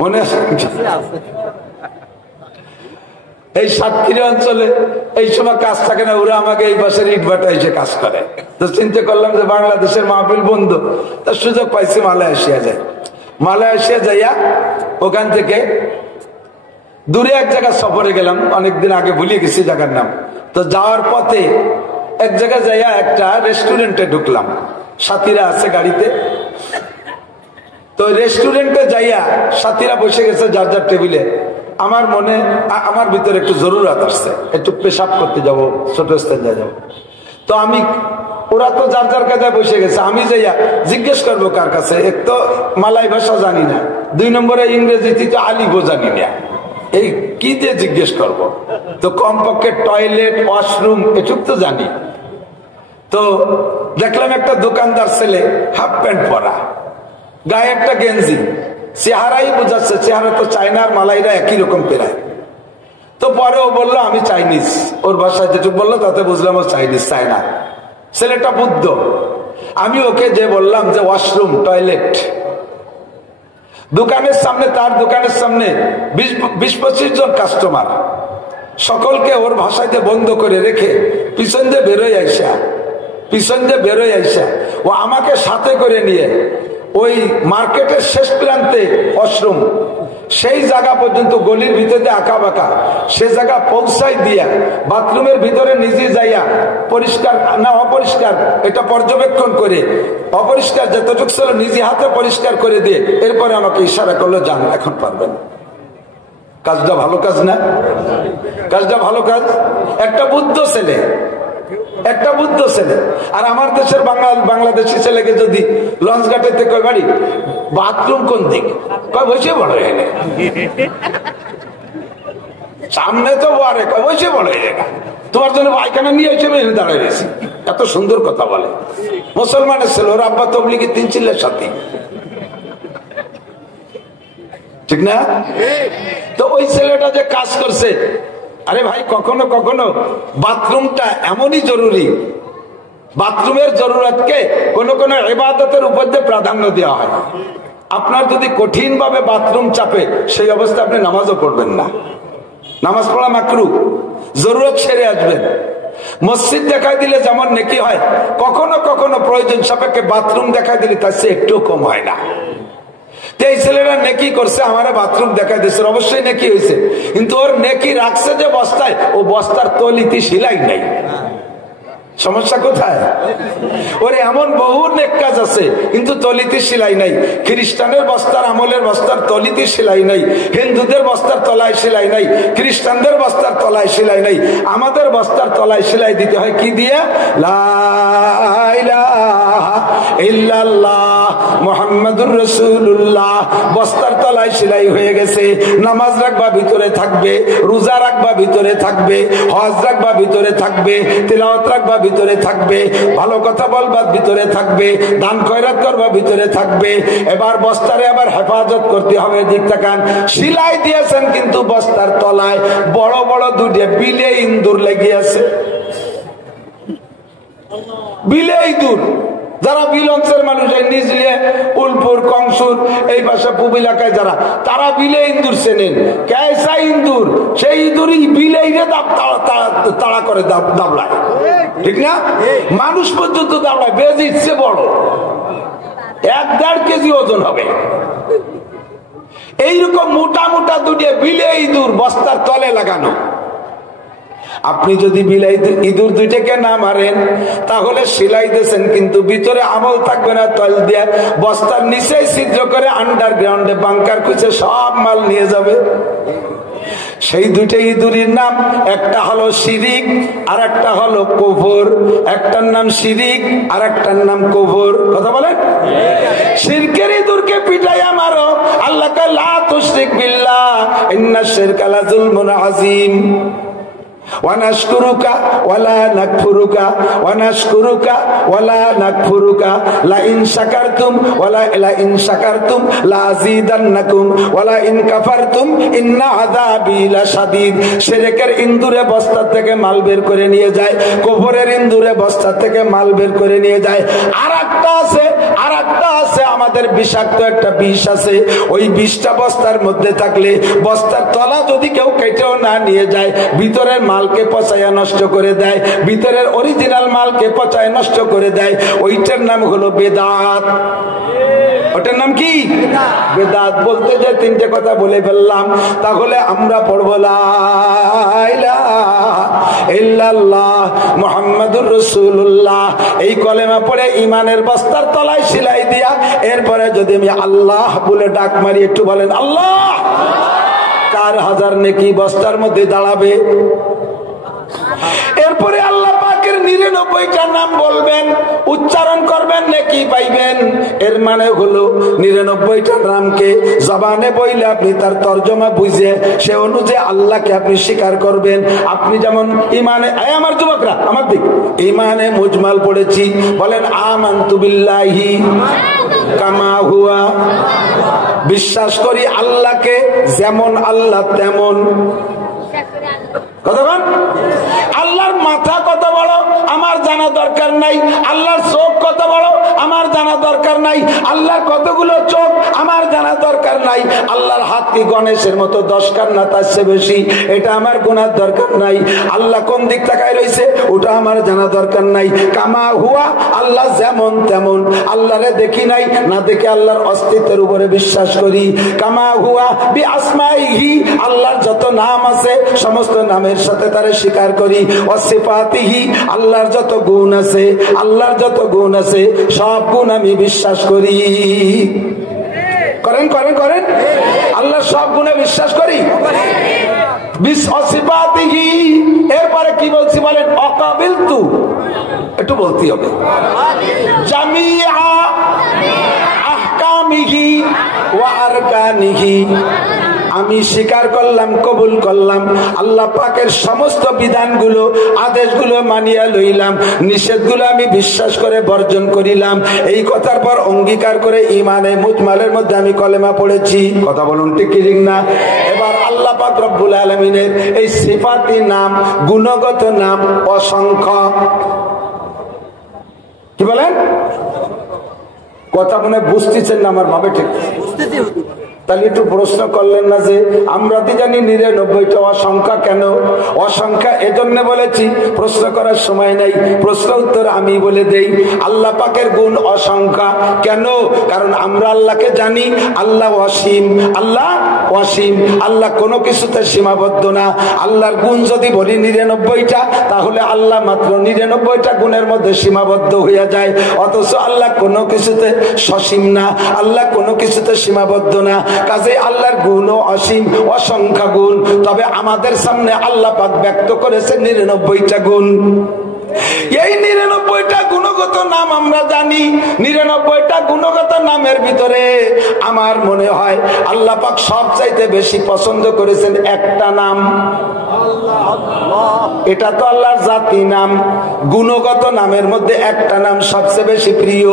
মনে আছে? এই সাতক্ষীরা অঞ্চলে এই সময় কাজ থাকে না, ওরা আমাকে এই পাশের ইটভাটা এসে কাজ করে। তো চিন্তা করলাম যে বাংলাদেশের মাহফিল বন্ধ, তার সুযোগ পাইছি মালয়েশিয়া যায়। মালয়েশিয়া যাইয়া ওখান থেকে দূরে এক জায়গা সফরে গেলাম, অনেকদিন আগে ভুলে গেছি জায়গার নাম। তো যাওয়ার পথে এক জায়গায় যাইয়া একটা রেস্টুরেন্টে ঢুকলাম, সাথীরা আছে গাড়িতে। তো রেস্টুরেন্টে যাইয়া সাথীরা বসে গেছে যার যার টেবিলে। আমার ভিতরে একটু জরুরত আসছে, একটু পেশাব করতে যাব, ছোট স্থানে যাব। তো আমি, ওরা তো যার যার কাজে বসে গেছে, আমি যাইয়া জিজ্ঞেস করবো কার কাছে। এক তো মালাই ভাষা জানি না, 2 নম্বরে ইংরেজিতে তো আলিগো জানি না, এই কি দিয়ে জিজ্ঞেস করব? তো কমপক্ষে টয়লেট ওয়াশরুম এটুক তো জানি। তো দেখলাম একটা দোকানদার ছেলে, হাফ প্যান্ট পরা, গায়ে একটা গেঞ্জি, চেহারাই বোঝাচ্ছে, চেহারা তো চায়নার মালাইরা একই রকম পেরায়। তো পরে ও বললো আমি চাইনিজ, ওর ভাষায় যেটুকু বললো তাতে বুঝলাম ও চাইনিজ, চায়না। ছেলেটা বুদ্ধ। আমি ওকে যে বললাম যে ওয়াশরুম টয়লেট, দোকানের সামনে, তার দোকানের সামনে 20-25 জন কাস্টমার, সকলকে ওর ভাষাতে বন্ধ করে রেখে পিছন দিয়ে বেরোয় আইসা ও আমাকে সাথে করে নিয়ে ওই মার্কেটের শেষ প্রান্তে ওয়াশরুম, সেই জায়গা পর্যন্ত গলির ভিতরে আঁকা বাঁকা, সে জায়গা পৌঁছাই দিয়া বাথরুমের ভিতরে নিজে যাইয়া পরিষ্কার না অপরিষ্কার এটা পর্যবেক্ষণ করে, অপরিষ্কার যতটুকু ছিল নিজে হাতে পরিষ্কার করে দিয়ে এরপরে আমাকে ইশারা করলো, যান এখন পারবেন। কাজটা ভালো কাজ না? কাজটা ভালো কাজ। একটা বুদ্ধ ছেলে, আর আমার দেশের বাংলাদেশি ছেলেকে যদি লঞ্চ ঘাটেতে কয় বাড়ি বাথরুম কোন দিক, কয় বসে বড় হয়ে গে সামনে তো বারে, কয় বসে বড় হয়ে গে তোমার জন্য পায়খানা নিয়ে এসে এনে দাঁড়ায় রয়েছি। এত সুন্দর কথা বলে। মুসলমানের ছেলে, ওর আব্বা তবলিগি 3 ছেলের সাথে, ঠিক না? তো ওই ছেলেটা যে কাজ করছে, আরে ভাই কখনো কখনো বাথরুমটা এমনই জরুরি, বাথরুমের জরুরতকে কোন কোন ইবাদতের উপর দিয়ে প্রাধান্য দেওয়া হয়। আপনার যদি কঠিন ভাবে বাথরুম চাপে, সেই অবস্থা আপনি নামাজও পড়বেন না, নামাজ পড়া মাকরু, জরুরত সেরে আসবেন। মসজিদ দেখাই দিলে যেমন নেকি হয়, কখনো কখনো প্রয়োজন সাপেক্ষে বাথরুম দেখাই দিলে তার চেয়ে একটু কম হয় না। এই ছেলেরা নেকি করছে, আমার বাথরুম দেখাই দিচ্ছে, অবশ্যই নেকি হয়েছে, কিন্তু ওর নেকি রাখছে যে বস্তায়, ও বস্তার তলিতে সিলাই নাই। সমস্যা কোথায়? ওর এমন বহু নেক কাজ আছে কিন্তু তলিতে সেলাই নাই। খ্রিস্টানের বস্তার, আমলের বস্তার তলিতে সেলাই নাই, হিন্দুদের বস্তার তলায় সেলাই নাই, খ্রিস্টানদের বস্তার তলায় সেলাই নাই। আমাদের বস্তার তলায় সেলাই দিতে হয় কি দিয়ে? লা ইলাহা ইল্লাল্লাহ মুহাম্মাদুর রাসূলুল্লাহ। বস্তার তলায় সেলাই হয়ে গেছে। নামাজ রাখবা ভিতরে থাকবে, রোজা রাখবা ভিতরে থাকবে, হজ রাখবা ভিতরে থাকবে, তিলাওয়াত রাখবা ভিতরে থাকবে, ভালো কথা বলবা ভিতরে থাকবে, দান খয়রাত করবা ভিতরে থাকবে। এবার বস্তারে আবার হেফাজত করতে হবে। দিক তাকান, সেলাই দিয়েছেন কিন্তু বস্তার তলায় বড় বড় দুটো বিলে ইন্দুর লেগে আছে। বিলে ইঁদুর, যারা বিল অঞ্চলের মানুষ, নিজলিয়ে উলপুর কংসুর এই পাশে পূব এলাকায় যারা, তারা বিলে ইন্দুর চেনেন। কেসা ইন্দুর, সেই ইঁদুরই বিলে তাড়া করে দাবলায়, ঠিক না? মানুষ পর্যন্ত দাবলায়, বেজ ইচ্ছে বড়। 1-1.5 কেজি ওজন হবে। এইরকম মোটা মোটা দুটো বিলে ইঁদুর বস্তার তলে লাগানো। আপনি যদি বিলাই ইঁদুর দুইটাকে না মারেন তাহলে সেলাই দিয়েছেন, কিন্তু ভিতরে আমল থাকবে না। তল দিয়ে বস্তার নিচে ছিদ্র করে আন্ডারগ্রাউন্ডে বাংকার খুঁজে সব মাল নিয়ে যাবে। সেই দুইটা ইঁদুরের নাম, একটা হলো শিরিক আর একটা হলো কুফর। একটার নাম শিরিক আর একটার নাম কুফর। কথা বলেন? শিরকের ইঁদুরকে পিটাইয়া মারো। আল্লাহ কয় লা তুশরিক বিল্লাহ ইন্নাশ শিরকা লাযুলমুন আযীম। ওয়ানাশকুরুকা ওয়ালা নাকফুরুকা ওয়ানাশকুরুকা ওয়ালা নাকফুরুকা লা ইন শাকারতুম লা আযীদান্নাকুম ওয়ালা ইন কাফারতুম ইন্না আযাবি লাশাদীদ। শিরকের ইন্দুরে বস্তা থেকে মাল বের করে নিয়ে যায়, কুফরের ইন্দুরে বস্তা থেকে মাল বের করে নিয়ে যায়। আরেকটা আছে আমাদের বিষাক্ত একটা বিষ আছে। ওই বিষটা বস্তার মধ্যে থাকলে বস্তার তলা যদি কেউ কেটেও না নিয়ে যায়, ভিতরের মালকে পচাইয়া নষ্ট করে দেয়, ভিতরের অরিজিনাল মালকে পচায় নষ্ট করে দেয়। ওইটার নাম হলো বেদাত। ওটার নাম কি? বেদাত। বলতে যে 3টে কথা বলে ফেললাম, তাহলে আমরা পড়বো লা ইলাহা ইল্লাল্লাহ মুহাম্মাদুর রাসূলুল্লাহ। এই কলেমা পড়ে ইমানের বস্তার তলায় সেলাই দিয়া এরপরে যদি আমি আল্লাহ বলে ডাক মারি, একটু বলেন আল্লাহ, 4000 নেকি বস্তার মধ্যে দাঁড়াবে। এরপরে আল্লাহ পাকের 99টা নাম বলবেন, উচ্চারণ করবেন, নেকি পাইবেন। এর মানে হলো 99টা নামকে জবানে বইলে আপনি তার তর্জমা বুঝে সে অনুযায়ী আল্লাহকে আপনি স্বীকার করবেন। আপনি যেমন ইমানে, আমার যুবকরা আমার দিক, ইমানে মুজমাল পড়েছি, বলেন আমানতু বিল্লাহি কামা হুয়া। বিশ্বাস করি আল্লাহকে যেমন আল্লাহ তেমন। কতক্ষণ? আল্লাহর মাথা কত বড় আমার জানা দরকার নাই, আল্লাহর চোখ কত বড় আমার জানা দরকার নাই, আল্লাহর কতগুলো চোখ আমার জানা দরকার নাই, আল্লাহর হাত কি গণেশের মতো 10 কান না তার চেয়ে বেশি, এটা আমার গোনার দরকার নাই। আল্লাহ কোন দিক তাকায় রয়েছে ওটা আমার জানা দরকার নাই। কামা হুয়া, আল্লাহ যেমন তেমন। আল্লাহরে দেখি নাই, না দেখে আল্লাহর অস্তিত্বের উপরে বিশ্বাস করি। কামা হুয়া বি আসমাইহি, আল্লাহর যত নাম আছে সমস্ত নামের সাথে তারে স্বীকার করি। ওয়াসিফাতিহি, আল্লাহর যত গুণ আছে, আল্লাহর যত গুণ আছে সব গুণ আমি বিশ্বাস করি। করেন করেন করেন? আল্লাহর সব গুণে বিশ্বাস করি। এরপরে কি বলছি বলেন? অকাবিলতু, একটু বলতে হবে। জামিআ আহকামিহি ওয়া আরকানিহি, আমি স্বীকার করলাম, কবুল করলাম আল্লাহ পাকের সমস্ত বিধানগুলো, আদেশগুলো মানিয়া লইলাম, নিষেধগুলো আমি বিশ্বাস করে বর্জন করিলাম। এই কথার পর অঙ্গীকার করে ইমানে মুজমালের মধ্যে আমি কলেমা পড়েছি। কথা বলুন ঠিক কি ঠিক না? এবার আল্লাহ পাক রব্বুল আলামিনের এই সিফাতি নাম, গুণগত নাম অসংখ্য। কি বলেন? কথা মনে বুঝতেছেন না আমার ভাবে? ঠিক তাহলে একটু প্রশ্ন করলেন না যে আমরা তো জানি 99টা অসংখ্যা। কেন অসংখ্যা? এজন্য বলেছি, প্রশ্ন করার সময় নাই, প্রশ্ন উত্তর আমি বলে দেই। আল্লাহ পাকের গুণ অসংখ্যা। কেন? কারণ আমরা আল্লাহকে জানি আল্লাহ অসীম, আল্লাহ অসীম, আল্লাহ কোনো কিছুতে সীমাবদ্ধ না। আল্লাহর গুণ যদি বলি 99টা, তাহলে আল্লাহ মাত্র 99টা গুণের মধ্যে সীমাবদ্ধ হয়ে যায়। অথচ আল্লাহ কোনো কিছুতে সসীম না, আল্লাহ কোনো কিছুতে সীমাবদ্ধ না। কাজে আল্লাহর গুণ অসীম, অসংখ্য গুণ। তবে আমাদের সামনে আল্লাহ পাক ব্যক্ত করেছে 99টা গুণ। এই 99টা গুণগত নাম আমরা জানি। 99টা গুণগত নামের ভিতরে আমার মনে হয় আল্লাহ পাক সবচাইতে বেশি পছন্দ করেছেন একটা নাম, এটা তো আল্লাহর জাতি নাম। গুণগত নামের মধ্যে একটা নাম সবচেয়ে বেশি প্রিয়।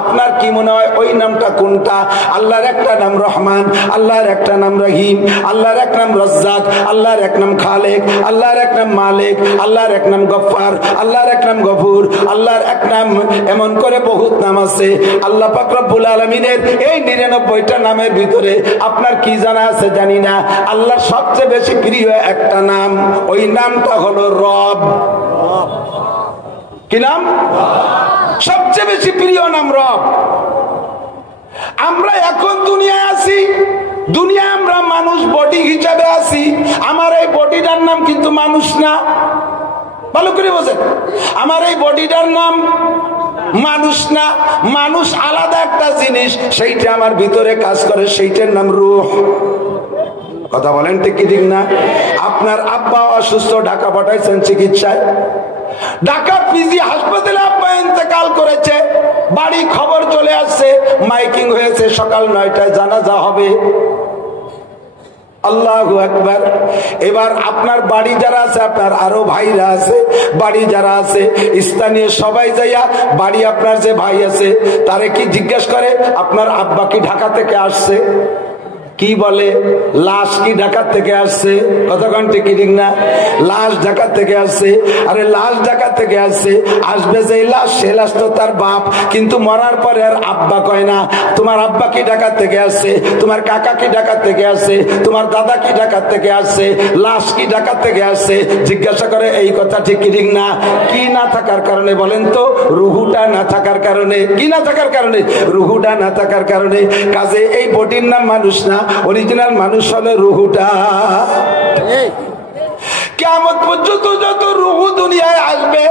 আপনার কি মনে হয় ওই নামটা কোনটা? আল্লাহর একটা নাম রহমান, আল্লাহর একটা নাম রহিম, আল্লাহর এক নাম রজ্জাক, আল্লাহর এক নাম খালেক, আল্লাহর এক নাম মালিক, আল্লাহর এক নাম গফফার, আল্লাহর এক নাম গফুর, আল্লাহর এক নাম, এমন করে বহুত নাম আছে। আল্লাহ পাক রব্বুল আলামিনের এই 99টা নামের ভিতরে আপনার কি জানা আছে জানি না, আল্লাহর সবচেয়ে বেশি প্রিয় একটা নাম, ওই নামটা হলো রব। কি নাম? সবচেয়ে বেশি প্রিয় নাম রব। আমরা এখন দুনিয়ায় আছি, দুনিয়ায় আমরা মানুষ বডি হিসাবে আছি। আমার এই বডিটার নাম কিন্তু মানুষ না, ভালো করে বোঝেন। আমার এই বডিটার নাম মানুষ না, মানুষ আলাদা একটা জিনিস, সেইটা আমার ভিতরে কাজ করে, সেইটার নাম রূহ। কথা বলেন ঠিক কি ঠিক না? আপনার আব্বা অসুস্থ, ঢাকা পাঠাইছেন চিকিৎসায়, ঢাকা পিজি হাসপাতালে আব্বা ইন্তেকাল করেছে, বাড়ি খবর চলে আসছে, মাইকিং হয়েছে, সকাল 9টায় জানাজা হবে। আল্লাহু আকবার। এবার আপনার বাড়ি যারা আছে, আপনার আরো ভাইরা আছে, বাড়ি যারা আছে স্থানীয় সবাই যাইয়া বাড়ি আপনার যে ভাই আছে তারে কি জিজ্ঞেস করে, আপনার আব্বা কি ঢাকা থেকে আসছে? কি বলে, লাশ কি ঢাকা থেকে আসছে? কতক্ষণ ঠিক না? লাশ ঢাকা থেকে আসছে। আরে লাশ ঢাকা থেকে আসছে, আসবে যে লাশ, সে লাশ তো তার বাপ, কিন্তু মরার পরে আর আব্বা কয় না। তোমার আব্বা কি ঢাকা থেকে আসছে, তোমার কাকা কি ঢাকা থেকে আসছে, তোমার দাদা কি ঢাকা থেকে আসছে, লাশ কি ঢাকা থেকে আসছে, জিজ্ঞাসা করে। এই কথা ঠিক ঠিক না? কি না থাকার কারণে বলেন তো? রুহুটা না থাকার কারণে। কি না থাকার কারণে? রুহুটা না থাকার কারণে। কাজে এই বডির নাম মানুষ না, অরিজিনাল মানুষ হলো রুহুটা। কিয়ামত পর্যন্ত যত রুহু দুনিয়ায় আসবে,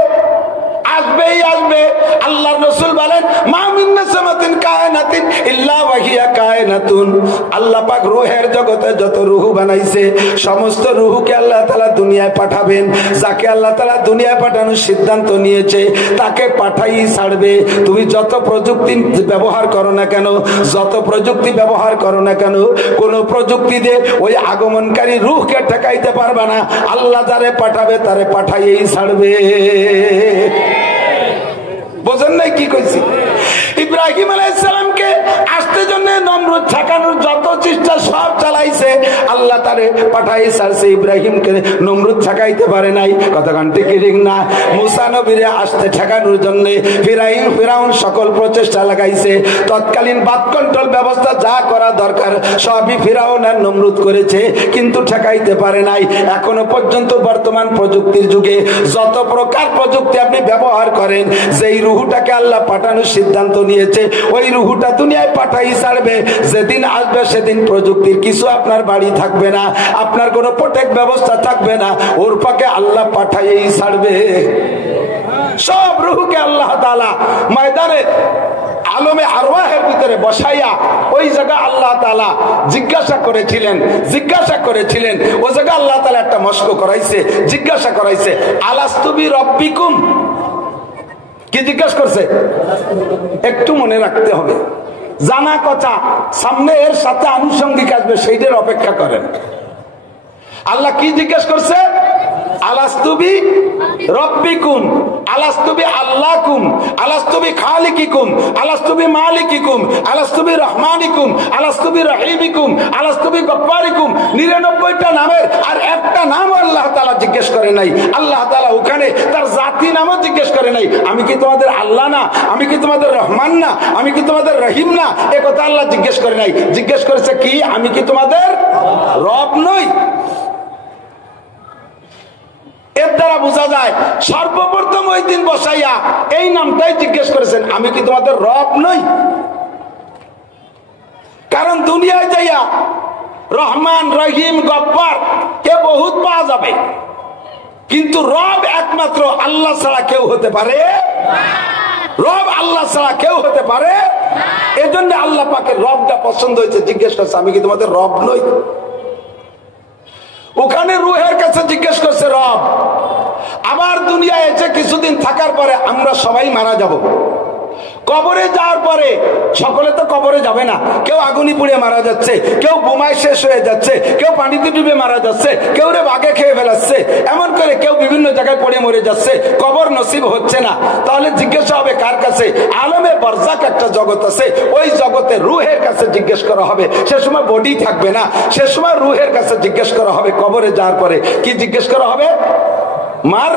আসবেই আসবে। আল্লাহর রাসূল বলেন, মা মিন নাসামাতিন কায়নাতিন ইল্লা ওয়া হিয়া কায়নাতুন। আল্লাহ পাক রূহের জগতে যত রূহ বানাইছে, সমস্ত রূহকে আল্লাহ তাআলা দুনিয়ায় পাঠাবেন। যাকে আল্লাহ তাআলা দুনিয়ায় পাঠানোর সিদ্ধান্ত নিয়েছে তাকে পাঠাই ছাড়বে। তুমি যত প্রযুক্তি ব্যবহার করো না কেন, যত প্রযুক্তি ব্যবহার করো না কেন, কোন প্রযুক্তি দিয়ে ওই আগমনকারী রূহকে ঠেকাইতে পারবে না। আল্লাহ যারে পাঠাবে তারে পাঠাইয়েই ছাড়বে। বোঝেন নাই কি কইছি? ইব্রাহিম আলাইহিস সালামকে আসতে জন্য নমরুদ ঠেকানোর যত চেষ্টা সব চালাইছে, আল্লাহ তারে পাঠাই ছাড়ছে। ইব্রাহিমকে নমরুদ ঠেকাইতে পারে নাই। কতক্ষণ ঠিক না? মুসা নবীরে আসতে ঠেকানোর জন্য ফিরাউন সকল প্রচেষ্টা লাগাইছে। তৎকালীন বাদ কন্ট্রোল ব্যবস্থা যা করা দরকার সবই ফিরাউন আর নমরুদ করেছে, কিন্তু ঠেকাইতে পারে নাই। এখনো পর্যন্ত বর্তমান প্রযুক্তির যুগে যত প্রকার প্রযুক্তি আপনি ব্যবহার করেন, যেই রুহুটাকে আল্লাহ পাঠানোর সিদ্ধান্ত নিয়েছে ওই রুহুটা দুনিয়ায় পাঠাই ছাড়বে। যেদিন আসবে সেদিন প্রযুক্তির কিছু আপনার বাড়ি থাকবে না, আপনার কোনো প্রোটেক্ট ব্যবস্থা থাকবে না, ওর পাকে আল্লাহ পাঠাইই ছাড়বে। সব রুহুকে আল্লাহ তাআলা ময়দানে আলমে আরওয়াহের ভিতরে বসাইয়া ওই জায়গা আল্লাহ তাআলা জিজ্ঞাসা করেছিলেন। ওই জায়গা আল্লাহ তাআলা একটা মস্ক করাইছে, জিজ্ঞাসা করাইছে, আলাস্তু বি রব্বিকুম। কি জিজ্ঞাসা করছে? একটু মনে রাখতে হবে, জানা কথা সামনে এর সাথে আনুষঙ্গিক আসবে, সেইটার অপেক্ষা করেন। আল্লাহ কি জিজ্ঞাসা করছে? আলাস্তুবি রব্বিকুম, আলাস্তুবি আল্লাহকুম, আলাস্তুবি খালিকিকুম, আলাস্তুবি মালিকিকুম, আলাস্তুবি রহমানিকুম, আলাস্তুবি রহিমিকুম, আলাস্তুবি গফফারিকুম। 99টা নামের আর একটা নাম আল্লাহ তাআলা জিজ্ঞেস করে নাই। আল্লাহ তাআলা ওখানে তার জাতি নামও জিজ্ঞেস করে নাই। আমি কি তোমাদের আল্লাহ না? আমি কি তোমাদের রহমান না? আমি কি তোমাদের রহিম না? এ কথা আল্লাহ জিজ্ঞেস করে নাই। জিজ্ঞেস করেছে কি? আমি কি তোমাদের রব নই? এর দ্বারা বোঝা যায় সর্বপ্রথম ওই দিন বসাইয়া এই নামটাই জিজ্ঞেস করেছেন, আমি কি তোমাদের রব নই? কারণ দুনিয়ায় যাইয়া রহমান, রহিম, গফফার কে বহুত পাওয়া যাবে, কিন্তু রব একমাত্র আল্লাহ ছাড়া কেউ হতে পারে না। রব আল্লাহ ছাড়া কেউ হতে পারে না। এজন্য আল্লাহ পাকের রবটা পছন্দ হয়েছে, জিজ্ঞেস করছে আমি কি তোমাদের রব নই? ওখানে রুহের কাছে জিজ্ঞেস করছে রব। আবার দুনিয়ায় এসে কিছুদিন থাকার পরে আমরা সবাই মারা যাব। কবরে যাওয়ার পরে সকলে তো কবরে যাবে না, কেউ আগুনি পুড়ে মারা যাচ্ছে, কেউ বোমায় শেষ হয়ে যাচ্ছে, কেউ পানিতে ডুবে মারা যাচ্ছে, কেউ রে বাঘে খেয়ে ফেলাচ্ছে, এমন করে কেউ বিভিন্ন জায়গায় পড়ে মরে যাচ্ছে, কবর নসিব হচ্ছে না। তাহলে জিজ্ঞাসা হবে কার কাছে? আলমে বারজাক একটা জগৎ আছে, ওই জগতে রুহের কাছে জিজ্ঞেস করা হবে। সে সময় বডি থাকবে না, সে সময় রুহের কাছে জিজ্ঞেস করা হবে। কবরে যাওয়ার পরে কি জিজ্ঞেস করা হবে? মার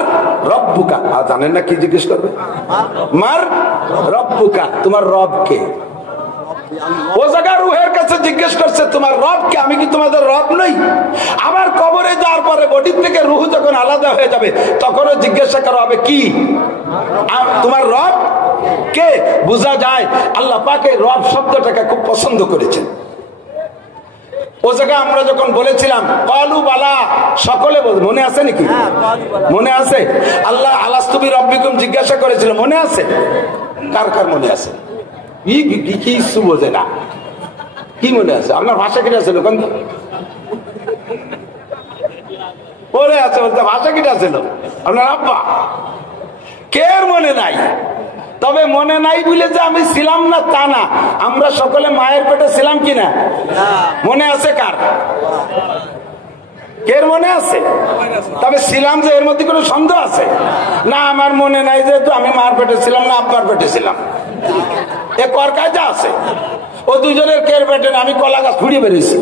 রব্বুকা। জানেন না কি জিজ্ঞেস করবে? মার রব্বুকা, তোমার রব কে? ও জায়গা রুহের কাছে জিজ্ঞেস করছে তোমার রব কে, আমি কি তোমাদের রব নই? আবার কবরে যাওয়ার পরে বডির থেকে রুহ যখন আলাদা হয়ে যাবে তখনও জিজ্ঞাসা করা হবে কি তোমার রব কে। বোঝা যায় আল্লাহ পাক এই রব শব্দটাকে খুব পছন্দ করেছেন। ও জায়গায় আমরা যখন বলেছিলাম কলু বালা, সকলে মনে আছে নাকি? মনে আছে? আল্লাহ আলাস্তু বিরব্বিকুম জিজ্ঞাসা করেছিল, মনে আছে? কার কার মনে আছে? কিছু বোঝে না, কি মনে আছে? আপনার ভাষা কিটা ছিল? মনে আছে বলতে ভাষা কিটা ছিল? আপনার আব্বা। কে মনে নাই? তবে মনে নাই বলে যে আমি ছিলাম না তা না, আমরা সকলে মায়ের পেটে ছিলাম কিনা মনে আছে কার? কের মনে আছে? তবে ছিলাম যে এর মধ্যে কোনো সন্দেহ আছে না? আমার মনে নাই যেহেতু আমি মার পেটে ছিলাম না আব্বার পেটে ছিলাম, এ কর কাজা আছে। ও দুজনের কের পেটে না, আমি কলা গাছ ফুড়িয়ে বেরিয়েছি।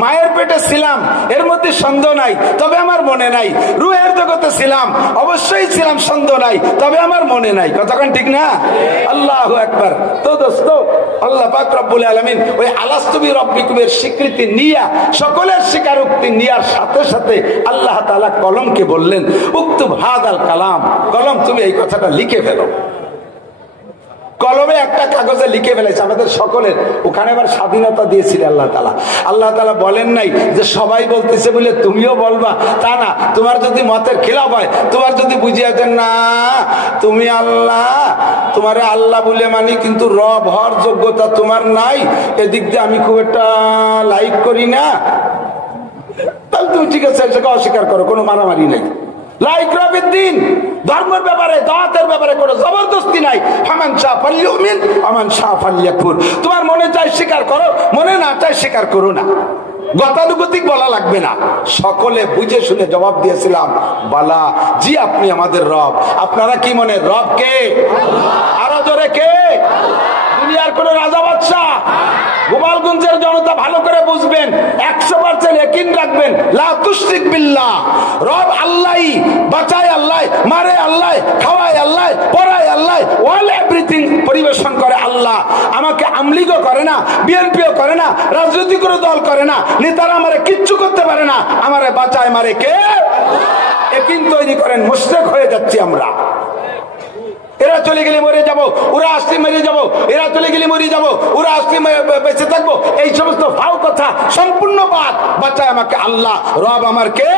মায়ের পেটে ছিলাম এর মধ্যে সন্দেহ নাই, তবে আমার মনে নাই। রুহের জগতে ছিলাম অবশ্যই ছিলাম, সন্দেহ নাই, তবে আমার মনে নাই। কতক্ষণ ঠিক না? আল্লাহু আকবার। তো দোস্ত আল্লাহ পাক রব্বুল আলামিন ওই আলাস্তু বিরব্বিকুমের স্বীকৃতি নিয়া, সকলের স্বীকারোক্তি নিয়ার সাথে সাথে আল্লাহ তাআলা কলমকে বললেন উক্তুব হাদাল কালাম, কলম তুমি এই কথাটা লিখে ফেলো। কলমে একটা কাগজে লিখে ফেলেছে আমাদের সকলের। ওখানে আবার স্বাধীনতা দিয়েছিল আল্লাহ তাআলা। আল্লাহ তাআলা বলেন নাই যে সবাই বলতেছে বলে তুমিও বলবা, তা না। তোমার যদি মতের খেলাফ হয়, তোমার যদি বুঝিয়ে দেন না তুমি আল্লাহ, তোমারে আল্লাহ বলে মানি কিন্তু রব হওয়ার যোগ্যতা তোমার নাই, এদিক দিয়ে আমি খুব একটা লাইক করি না, তাহলে তুমি ঠিক আছে সেটাকে অস্বীকার করো, কোনো মারামারি নাই। লাইক রবের দিন ধর্মের ব্যাপারে দাওয়াতের ব্যাপারে কোনো জবরদস্তি নাই। ফামান শাআ ফালইউমিন ওয়া মান শাআ ফালইয়াকফুর। তোমার মনে চায় স্বীকার করো, মনে না চায় স্বীকার করো না। গতানুগতিক বলা লাগবে না। সকলে বুঝে শুনে জবাব দিয়েছিলাম বালা, জি আপনি আমাদের রব। আপনারা কি মনে রব কে? আরো জোরে কে? দুনিয়ার কোন রাজা বাদশা? গোপালগঞ্জের জনতা ভালো করে বুঝবেন, 100% ইয়াকিন রাখবেন, লা তুশরিক বিল্লাহ, রব আল্লাহই, বাঁচায় আল্লাহ, মারে আল্লাহ, খাওয়ায় আল্লাহ, পড়ায় আল্লাহ, অল এভরিথিং পরিবেশন করে আল্লাহ। আমাকে আমলিগও করে না, বিএনপিও করে না, রাজনৈতিক কোনো দল করে না, নেতারা আমারে কিচ্ছু করতে পারে না, আমারে বাঁচায় মারে কে? ইয়াকিন তৈরি করেন, মুশরিক হয়ে যাচ্ছি আমরা। এরা চলে গেলে মরে যাব, ওরা আসলে মেরে যাব, এরা চলে গেলে মরে যাব, ওরা আসলে বেঁচে থাকবো, এই সমস্ত ফাও কথা সম্পূর্ণ বাদ। বাঁচায় আমাকে আল্লাহ, রব আমার কে?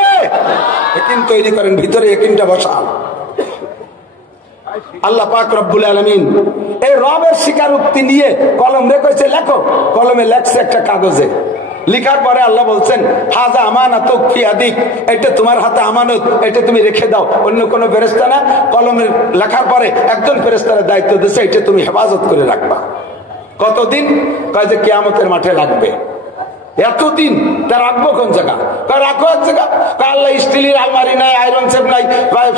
ইয়াকিন তৈরি করেন, ভিতরে ইয়াকিনটা বসান। আল্লাহ পাক রব্বুল আলামিন এই রবের স্বীকারোক্তি নিয়ে কলম রেখেছে, লেখো। কলমে লেখছে একটা কাগজে। লিখার পরে আল্লাহ বলছেন হাজা আমানাতুক ফি ইয়াদিক, এটা তোমার হাতে আমানত, এটা তুমি রেখে দাও। অন্য কোনো ফেরেশতা না, কলমে লেখার পরে একজন ফেরেশতার দায়িত্ব দিয়েছে, এটা তুমি হেফাজত করে রাখবা। কতদিন? কয় যে কিয়ামতের মাঠে লাগবে। এতদিন তা রাখবো কোন জায়গা? রাখো এক জায়গা। আল্লাহ স্টিলের আলমারি নাই, আয়রন সেফ নাই,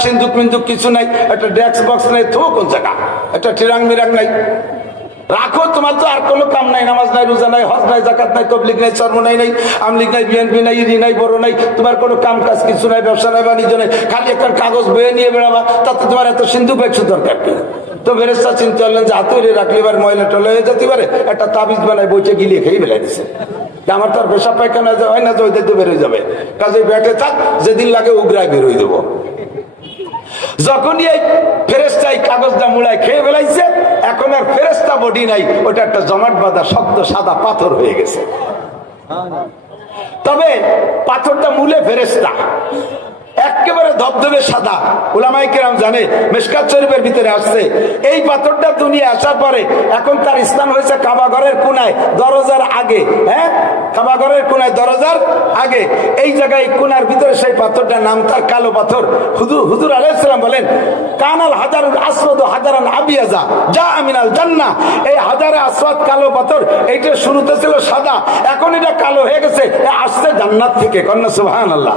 সিন্দুক মিন্দুক কিছু নাই, একটা ডেস্ক বক্স নাই, থো কোন জায়গা? একটা টিরাং মিরাং নাই, রাখো। তোমার তো আর কোনো কাম নাই, নামাজ নাই, রোজা নাই, হজ নাই, যাকাত নাই, তবলিগ নাই, চরমনাই নাই, আমলিগ নাই, বিএনপি নাই, ইডি নাই, বড় নাই, তোমার কোনো কাম কাজ কিছু নাই, ব্যবসা নাই, বাণিজ্য নাই, খালি একটা কাগজ বয়ে নিয়ে বেড়াবা, তাতে তোমার এত সিন্ধুক একশো দরকার কি? তো ফেরেশতা চিন্তা করলেন যে হাতুড়ে রাখলে এবার ময়লা টলা হয়ে যেতে পারে, একটা তাবিজ বানায় বইটা গিলিয়ে খেয়ে ফেলে দিচ্ছে। আমার তো আর পেশাব পায়খানা হয় না যে ওই দেখতে বেরোয় যাবে, কাজে ব্যাটে থাক, যেদিন লাগে উগরায় বেরোয় দেবো। যখনই এই ফেরেশতা কাগজটা মুড়ায় খেয়ে ফেলাইছে, এখন আর ফেরেশতা বডি নাই, ওটা একটা জমাট বাঁধা শক্ত সাদা পাথর হয়ে গেছে। তবে পাথরটা মূলে ফেরেশতা, একেবারে ধবধবে সাদা। উলামায়ে কেরাম জানে, মিশকাত শরীফের ভিতরে আসছে এই পাথরটা দুনিয়া আসার পরে এখন তার স্থান হয়েছে কাবা ঘরের কোনায় দরজার আগে। হ্যাঁ, কাবা ঘরের কোনায় দরজার আগে, এই জায়গায় কোনার ভিতরে সেই পাথরটার নাম তার কালো পাথর। হুজুর আলাইহিস সালাম বলেন কানাল হাজারুল আসওয়াদ হাজারান আবিয়াজা যা আমিনাল জান্নাহ। এই হাজারে আসওয়াদ কালো পাথর, এইটা শুরুতে ছিল সাদা, এখন এটা কালো হয়ে গেছে, আসছে জান্নাত থেকে। কন্যা সুবহানাল্লাহ।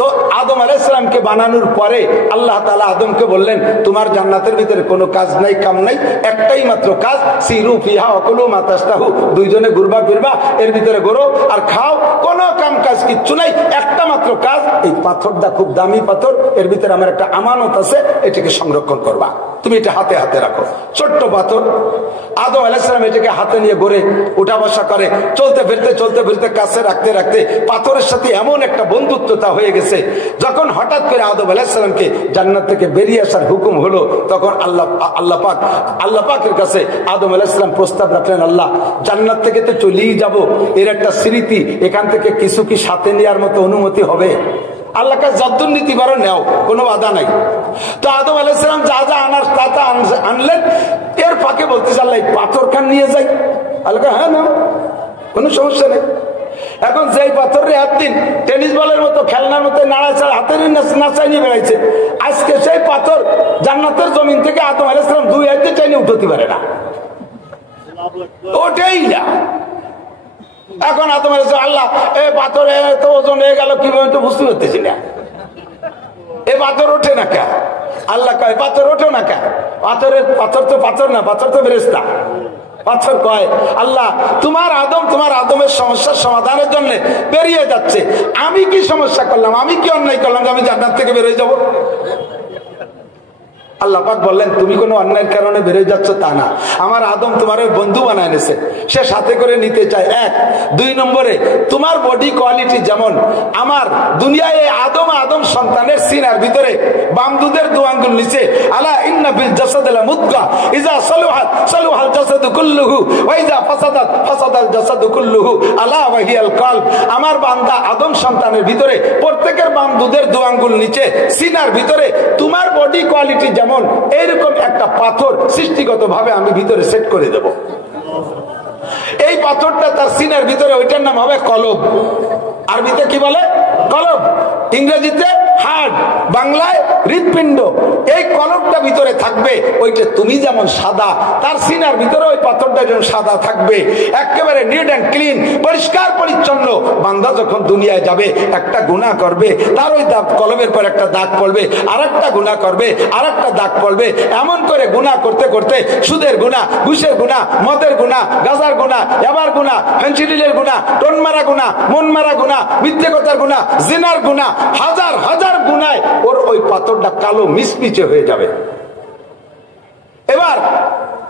তো আদম আলাইহিস সালামকে বানানোর পরে আল্লাহ তাআলা আদমকে বললেন তোমার জান্নাতের ভিতরে কোনো কাজ নাই, কাম নাই, একটাই মাত্র কাজ, সিরু ফিহা ওয়াকুলু মা তাশতাহু, দুইজনে ঘুরবা ফিরবা, এর ভিতরে ঘোরো আর খাও, কোনো কাম কাজ কিচ্ছু নাই, একটা মাত্র কাজ, এই পাথরটা খুব দামি পাথর, এর ভিতরে আমার একটা আমানত আছে, এটাকে সংরক্ষণ করবা। তুমি এটা হাতে হাতে রাখো। ছোট্ট পাথর, আদম আলাইহিস সালাম এটাকে হাতে নিয়ে ঘুরে উঠা বসা করে, চলতে ফিরতে কাছে রাখতে রাখতে পাথরের সাথে এমন একটা বন্ধুত্বতা হয়ে গেছে, যখন হঠাৎ করে আদম আলাইহিস সালামকে জান্নাত থেকে বেরিয়ে আসার হুকুম হলো, তখন আল্লাহ পাকের কাছে আদম আলাইহিস সালাম প্রস্তাব রাখলেন, আল্লাহ জান্নাত থেকে তো চলেই যাব, এর একটা স্মৃতি, এখান থেকে কিছু কি সাথে নেওয়ার মতো অনুমতি হবে? আল্লাহ কাছে যদ্দুর নীতি করো নেও, কোনো বাধা নাই। তো আদম আলাইহিস সালাম যা যা আনার তা আনলেন। এর ফাঁকে বলতেছে, আল্লাহ পাথর খান নিয়ে যাই। আল্লাহ হ্যাঁ নাও, কোনো সমস্যা নেই। এখন যেই পাথরের একদিন টেনিস বলের মতো খেলনার মতো নাড়াচাড়া হাতে নাচাই নিয়ে বেড়াইছে, আজকে সেই পাথর জান্নাতের জমিন থেকে আদম আলাইহিস সালাম 2 হাতে চাইনি উঠতে পারে না, ওটাই না। এখন আদম আলাইহিস সালাম, আল্লাহ এই পাথরে তো ওজন হয়ে গেল কিভাবে, তো বুঝতে পারতেছি না, এ পাথর ওঠে না কে? আল্লাহ কয় পাথর ওঠে না কে? পাথর তো পাথর না, পাথর তো ফেরেশতা। পাথর কয়, আল্লাহ তোমার আদমের সমস্যার সমাধানের জন্য বেরিয়ে যাচ্ছে, আমি কি সমস্যা করলাম, আমি কি অন্যায় করলাম যে আমি জান্নাত থেকে বেরিয়ে যাব? আল্লাহ পাক বললেন, তুমি কোনো অন্যায়ের কারণে বেরিয়ে যাচ্ছ তা না, আমার আদম তোমার ওই বন্ধু বানায় নিয়েছে, সে সাথে করে নিতে চায়। 1 2 নম্বরে তোমার বডি কোয়ালিটি যেমন আমার দুনিয়ায় আদম সন্তানের সিনার ভিতরে বাম দুধের 2 আঙ্গুল নিচে, আলা ইন্না ফিল জাসাদি লামুদগা ইযা সালুহাত সালুহাল জাসাদু কুল্লুহু ওয়া ইযা ফাসাদাত ফাসাদাল জাসাদু কুল্লুহু আলা ওয়া হিয়াল কলব। আমার বান্দা আদম সন্তানের ভিতরে প্রত্যেকের বাম দুধের 2 আঙ্গুল নিচে সিনার ভিতরে তোমার বডি কোয়ালিটি যেমন এইরকম একটা পাথর সৃষ্টিগত ভাবে আমি ভিতরে সেট করে দেব। এই পাথরটা তার সিনার ভিতরে, ওইটার নাম হবে কলব। আরবিতে কি বলে? কলব। ইংরেজিতে হার্ট, বাংলায় হৃৎপিণ্ড। এই কলবটা ভিতরে থাকবে, ওইটা তুমি যেমন সাদা, তার সিনার ভিতরে ওই পাথরটা যেমন সাদা থাকবে, একেবারে নিট অ্যান্ড ক্লিন, পরিষ্কার পরিচ্ছন্ন। বান্দা যখন দুনিয়ায় যাবে, একটা গুনাহ করবে, তার ওই দাগ কলবের পর একটা দাগ পড়বে, আর একটা গুনাহ করবে, আর একটা দাগ পড়বে। এমন করে গুনাহ করতে করতে সুদের গুনাহ, ঘুষের গুনাহ, মদের গুনাহ, গাঁজার গুনাহ, এবার গুনাহ, ফেন্সিডিলের গুনাহ, টোন মারা গুনাহ, মন মারা গুনাহ, মিথ্যে কথার গুনাহ, জিনার গুনাহ, হাজার হাজার গুনায় ওর ওই পাথরটা কালো মিচমিচে হয়ে যাবে। এবার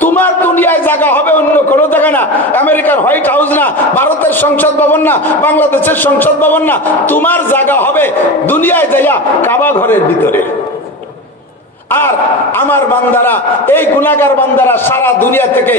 তোমার দুনিয়ায় জায়গা হবে অন্য কোন জায়গা না, আমেরিকার হোয়াইট হাউস না, ভারতের সংসদ ভবন না, বাংলাদেশের সংসদ ভবন না, তোমার জায়গা হবে দুনিয়ায় যাইয়া কাবা ঘরের ভিতরে। আর আমার বান্দারা, এই গুনাহগার বান্দারা সারা দুনিয়া থেকে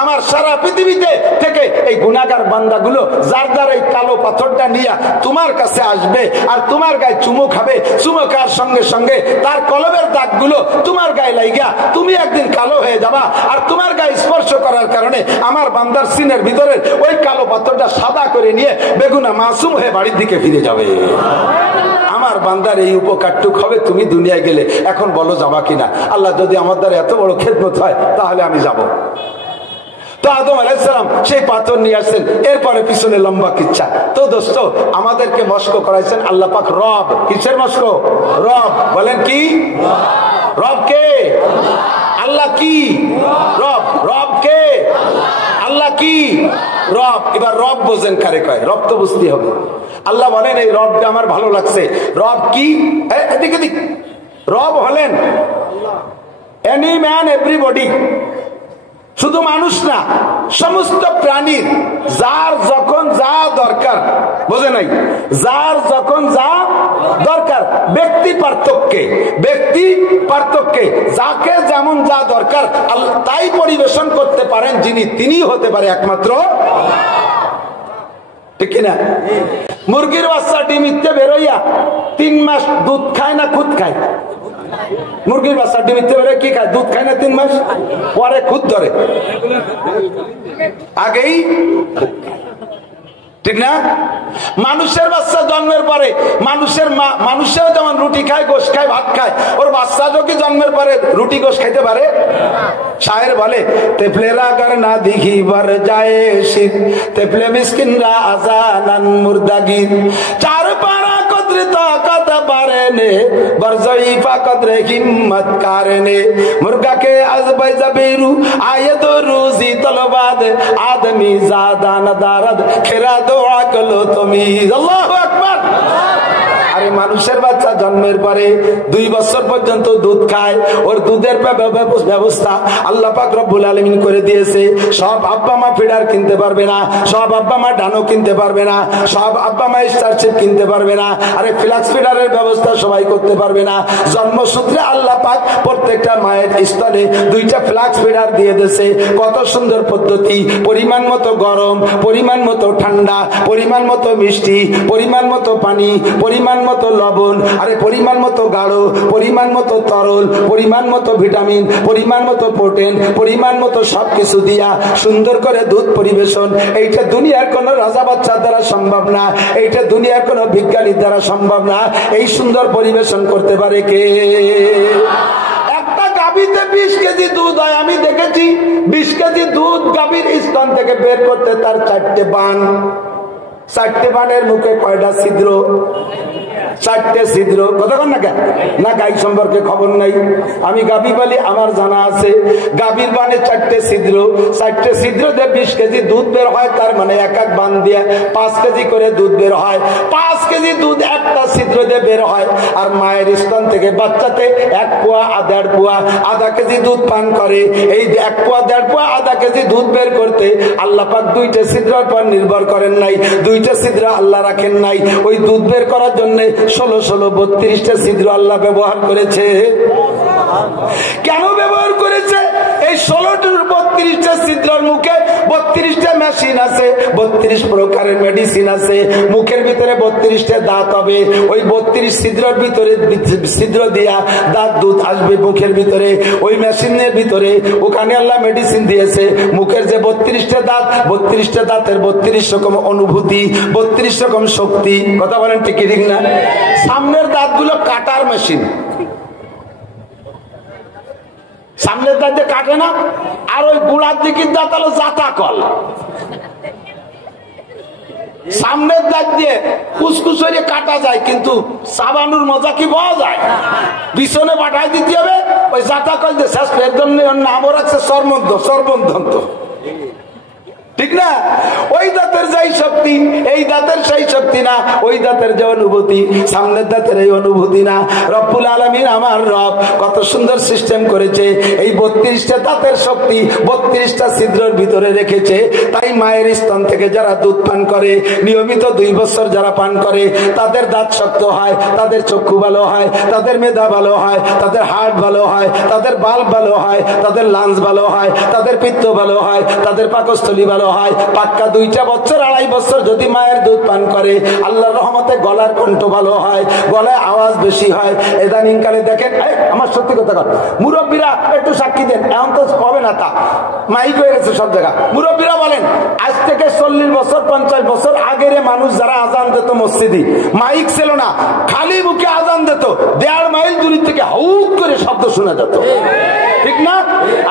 আমার সারা পৃথিবীতে থেকে এই গুনাহগার বান্দাগুলো যার যার এই কালো পাথরটা নিয়ে তোমার কাছে আসবে, আর তোমার গায়ে চুমু খাবে। চুমু খাওয়ার সঙ্গে সঙ্গে তার কলবের দাগগুলো তোমার গায়ে লাগিয়া তুমি একদিন কালো হয়ে যাবা, আর তোমার গায়ে স্পর্শ করার কারণে আমার বান্দার সিনের ভিতরের ওই কালো পাথরটা সাদা করে নিয়ে বেগুনা মাসুম হয়ে বাড়ির দিকে ফিরে যাবে। আমার বান্দার এই উপকারটুক হবে তুমি দুনিয়ায় গেলে। এখন বলো যাবা কিনা? আল্লাহ যদি আমার দ্বারা এত বড় খেদমত হয় তাহলে আমি যাব। তো আদম আলাইহিস সালাম সেই পাথর নিয়ে আসছেন, এরপরে পিছনে লম্বা কিচ্ছা। তো দোস্ত, আমাদেরকে মস্ক করাইছেন আল্লাহ পাক রব। কিসের মস্ক? রব। বলেন কি? রব কে? আল্লাহ কি? রব। রব কে? আল্লাহ কি? রব। এবার রব বোঝেন কারে কয়? রব তো বুঝতে হবে। আল্লাহ বলেন এই রবটা আমার ভালো লাগছে। রব কি? এদিক এদিক। রব হলেন এনি ম্যান এভরিবডি, শুধু মানুষ না, সমস্ত প্রাণীর যার যখন যা দরকার, বোঝে নাই? যার যখন যা দরকার, ব্যক্তি পার্থক্যে যাকে যেমন যা দরকার তাই পরিবেশন করতে পারেন যিনি, তিনি হতে পারে একমাত্র, ঠিক কিনা? মুরগির বাচ্চা ডিম ইত্যে বেরোইয়া 3 মাস দুধ খায় না খুদ খায়? মুরগির বাচ্চা ডিম ইত্যে বেরোয় কি খায়? দুধ খায় না 3 মাস, পরে খুদ ধরে, আগেই ঠিক না? মানুষের বাচ্চা জন্মের পরে মানুষেও যেমন রুটি খায়, গোশ খায়, ভাত খায়, ওর বাচ্চা যদি জন্মের পরে রুটি গোশ খাইতে পারে? শায়ের বলে তেফলেরা আগার না দিঘি বার যায় শীত, তেফলে মিসকিনরা আজানান মুর্দাগির, চার পারা কদরে তাকাত পারেনে বরজইফা কদরে হিম্মত কারনে, মুর্গা के अजबै जबीरू आये तो रोजी तलबाद आदमी ज़्यादा नदारद खेरा दुआ कलो तुमी। अल्लाहु আকবার। আরে মানুষের বাচ্চা জন্মের পরে 2 বছর পর্যন্ত দুধ খায়, ওর দুধের ব্যবস্থা আল্লাহ পাক রব্বুল আলামিন করে দিয়েছে। সব আব্বা মা ফিডার কিনতে পারবে না, সব আব্বা মা ডানো কিনতে পারবে না, সব আব্বা মা স্টারশিপ কিনতে পারবে না, আরে ফ্লাক্স ফিডারের ব্যবস্থা সবাই করতে পারবে না। জন্মসূত্রে আল্লাহ পাক প্রত্যেকটা মায়ের স্তনে 2টা ফ্লাক্স ফিডার দিয়ে দিয়েছে। কত সুন্দর পদ্ধতি, পরিমাণ মতো গরম, পরিমাণ মতো ঠান্ডা, পরিমাণ মতো মিষ্টি, পরিমাণ মতো পানি, পরিমাণ মতো লবণ, আরে পরিমাণ মতো গাঢ়, পরিমাণ মতো তরল, পরিমাণ মতো ভিটামিন, পরিমাণ মতো প্রোটিন, পরিমাণ মতো সবকিছু দিয়া সুন্দর করে দুধ পরিবেশন। এইটা দুনিয়ার কোন রাজা বাচ্চার দ্বারা সম্ভব না, এইটা দুনিয়ার কোন বিজ্ঞানীর দ্বারা সম্ভব না। এই সুন্দর পরিবেশন করতে পারে কে? একটা গাভীতে 20 কেজি দুধ হয়, আমি দেখেছি 20 কেজি দুধ গাভীর স্তন থেকে বের করতে তার 4টে বান। 4টে বানের মুখে কয়টা ছিদ্র? 4টে ছিদ্র। কতক্ষণ না গাই সম্পর্কে খবর নাই, আমি গাভী বলি, আমার জানা আছে গাভীর বানে 4টে ছিদ্র। 4টে ছিদ্র দিয়ে 20 কেজি দুধ বের হয়, তার মানে এক এক বান দিয়ে 5 কেজি করে দুধ বের হয়। 5 কেজি দুধ একটা ছিদ্র দিয়ে বের হয়। আর মায়ের স্তন থেকে বাচ্চাতে 1 পোয়া 1.5 পোয়া আধা কেজি দুধ পান করে। এই 1 পোয়া 1.5 পোয়া আধা কেজি দুধ বের করতে আল্লাহ পাক 2টে ছিদ্রের পর নির্ভর করেন নাই, 2টে ছিদ্র আল্লাহ রাখেন নাই। ওই দুধ বের করার জন্য 16 32টা ছিদ্র আল্লাহ ব্যবহার করেছে। কেন ব্যবহার করেছে? এই 16-32টা ছিদ্রের মুখে 32টা মেশিন আছে, 32 প্রকারের মেডিসিন আছে। মুখের ভিতরে 32টা দাঁত হবে, ওই 32 ছিদ্রের ভিতরে ছিদ্র দিয়া দাঁত দুধ আসবে মুখের ভিতরে। ওই মেশিনের ভিতরে ওখানে আল্লাহ মেডিসিন দিয়েছে। মুখের যে 32টা দাঁত, 32টা দাঁতের 32 রকম অনুভূতি, 32 রকম শক্তি। কথা বলেন ঠিক ঠিক না? সামনের দাঁতগুলো কাটার মেশিন, সামনের দাঁত দিয়ে কাটে না, আর ওই গুড়ার দিকের দাঁত হলো জাতা কল। সামনের দাঁত দিয়ে কুচকুচ হয়ে কাটা যায়, কিন্তু চাবানোর মজা কি পাওয়া যায়? পিছনে পাঠাই দিতে হবে ওই জাতা কল দিয়ে শেষ। এর জন্য নামও রাখছে সর্বন্ধন্ত, ঠিক না? ওই দাঁতের যাই শক্তি এই দাঁতের সেই শক্তি না, ওই দাঁতের যে অনুভূতি সামনের দাঁতের এই অনুভূতি না। রব্বুল আলামিন আমার রব কত সুন্দর সিস্টেম করেছে। এই 32টা দাঁতের শক্তি 32টা ছিদ্রের ভিতরে রেখেছে। তাই মায়ের স্তন থেকে যারা দুধ পান করে নিয়মিত 2 বছর যারা পান করে, তাদের দাঁত শক্ত হয়, তাদের চক্ষু ভালো হয়, তাদের মেধা ভালো হয়, তাদের হার্ট ভালো হয়, তাদের বাল্ব ভালো হয়, তাদের লাংস ভালো হয়, তাদের পিত্ত ভালো হয়, তাদের পাকস্থলী ভালো হয়। পাক্কা 2টা বছর 2.5 বছর যদি মায়ের দুধ পান করে, আল্লাহর রহমতে গলার কণ্ঠ ভালো হয়, গলায় আওয়াজ বেশি হয়। ইদানিং কালে দেখেন, আমার সত্যি কথা কথা, মুরব্বীরা একটু সাক্ষী দেন, এমন তো হবে না, তা মাইক হয়ে গেছে সব জায়গা। মুরব্বীরা বলেন, আজ থেকে 40 বছর 50 বছর আগের মানুষ যারা আজান দিত মসজিদে, মাইক ছিল না, খালি মুখে আজান দিত, 1.5 মাইল দূর থেকে হুক করে শব্দ শোনা যেত, ঠিক না?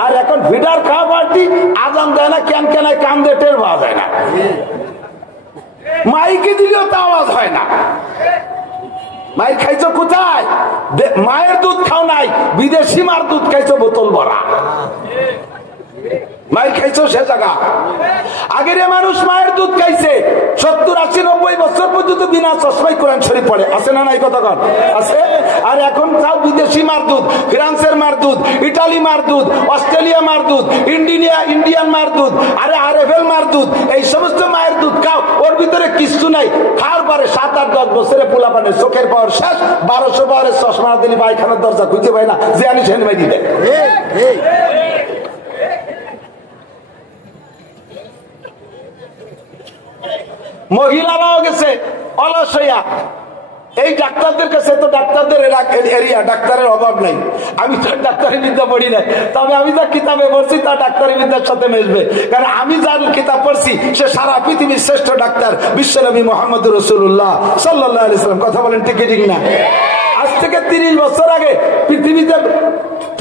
আর এখন ভিডার খাওয়া পার্টি আজান দেয় না, কেন কেনায় কান দিয়ে টের পাওয়া যায় না, মাইকে দিলেও তো আওয়াজ হয় না। মায়ের খাইছো কোথায়? মায়ের দুধ খাও নাই, বিদেশি মার দুধ খাইছো বোতল ভরা। মায়ের খাইছো সে জায়গা। আগের মানুষ মায়ের দুধ খাইছে 70 80 90 বছর পর্যন্ত বিনা চশমাই কোরআন শরীফ পড়ে, আছে না নাই? কতক্ষণ আছে। আর এখন তাও বিদেশি মার দুধ, ফ্রান্সের মার দুধ, ইটালি মার দুধ, অস্ট্রেলিয়া মার দুধ, ইন্ডিয়ান মার দুধ, আরে আরএফএল মার দুধ, এই সমস্ত মায়ের দুধ খাও, ওর ভিতরে কিছু নাই। খাওয়ার পরে 7 8 10 বছরে পোলা পানে চোখের পাওয়ার শেষ, 1200 পাওয়ারের চশমা দিলে পায়খানার দরজা খুঁজে পায় না, যে আনি সেন মাই দিতে। মহিলারাও গেছে অলস হইয়া। এই ডাক্তারদের কাছে তো ডাক্তারদের এরিয়া, ডাক্তারের অভাব নাই। আমি তো ডাক্তারি বিদ্যা পড়ি নাই, তবে আমি যা কিতাবে পড়ছি তা ডাক্তারি বিদ্যার সাথে মিশবে। কারণ আমি যার কিতাব পড়ছি সে সারা পৃথিবীর শ্রেষ্ঠ ডাক্তার বিশ্বনবী মুহাম্মদ রাসূলুল্লাহ সাল্লাল্লাহু আলাইহি ওয়াসাল্লাম। কথা বলেন ঠিক ঠিক না? আজ থেকে 30 বছর আগে পৃথিবীতে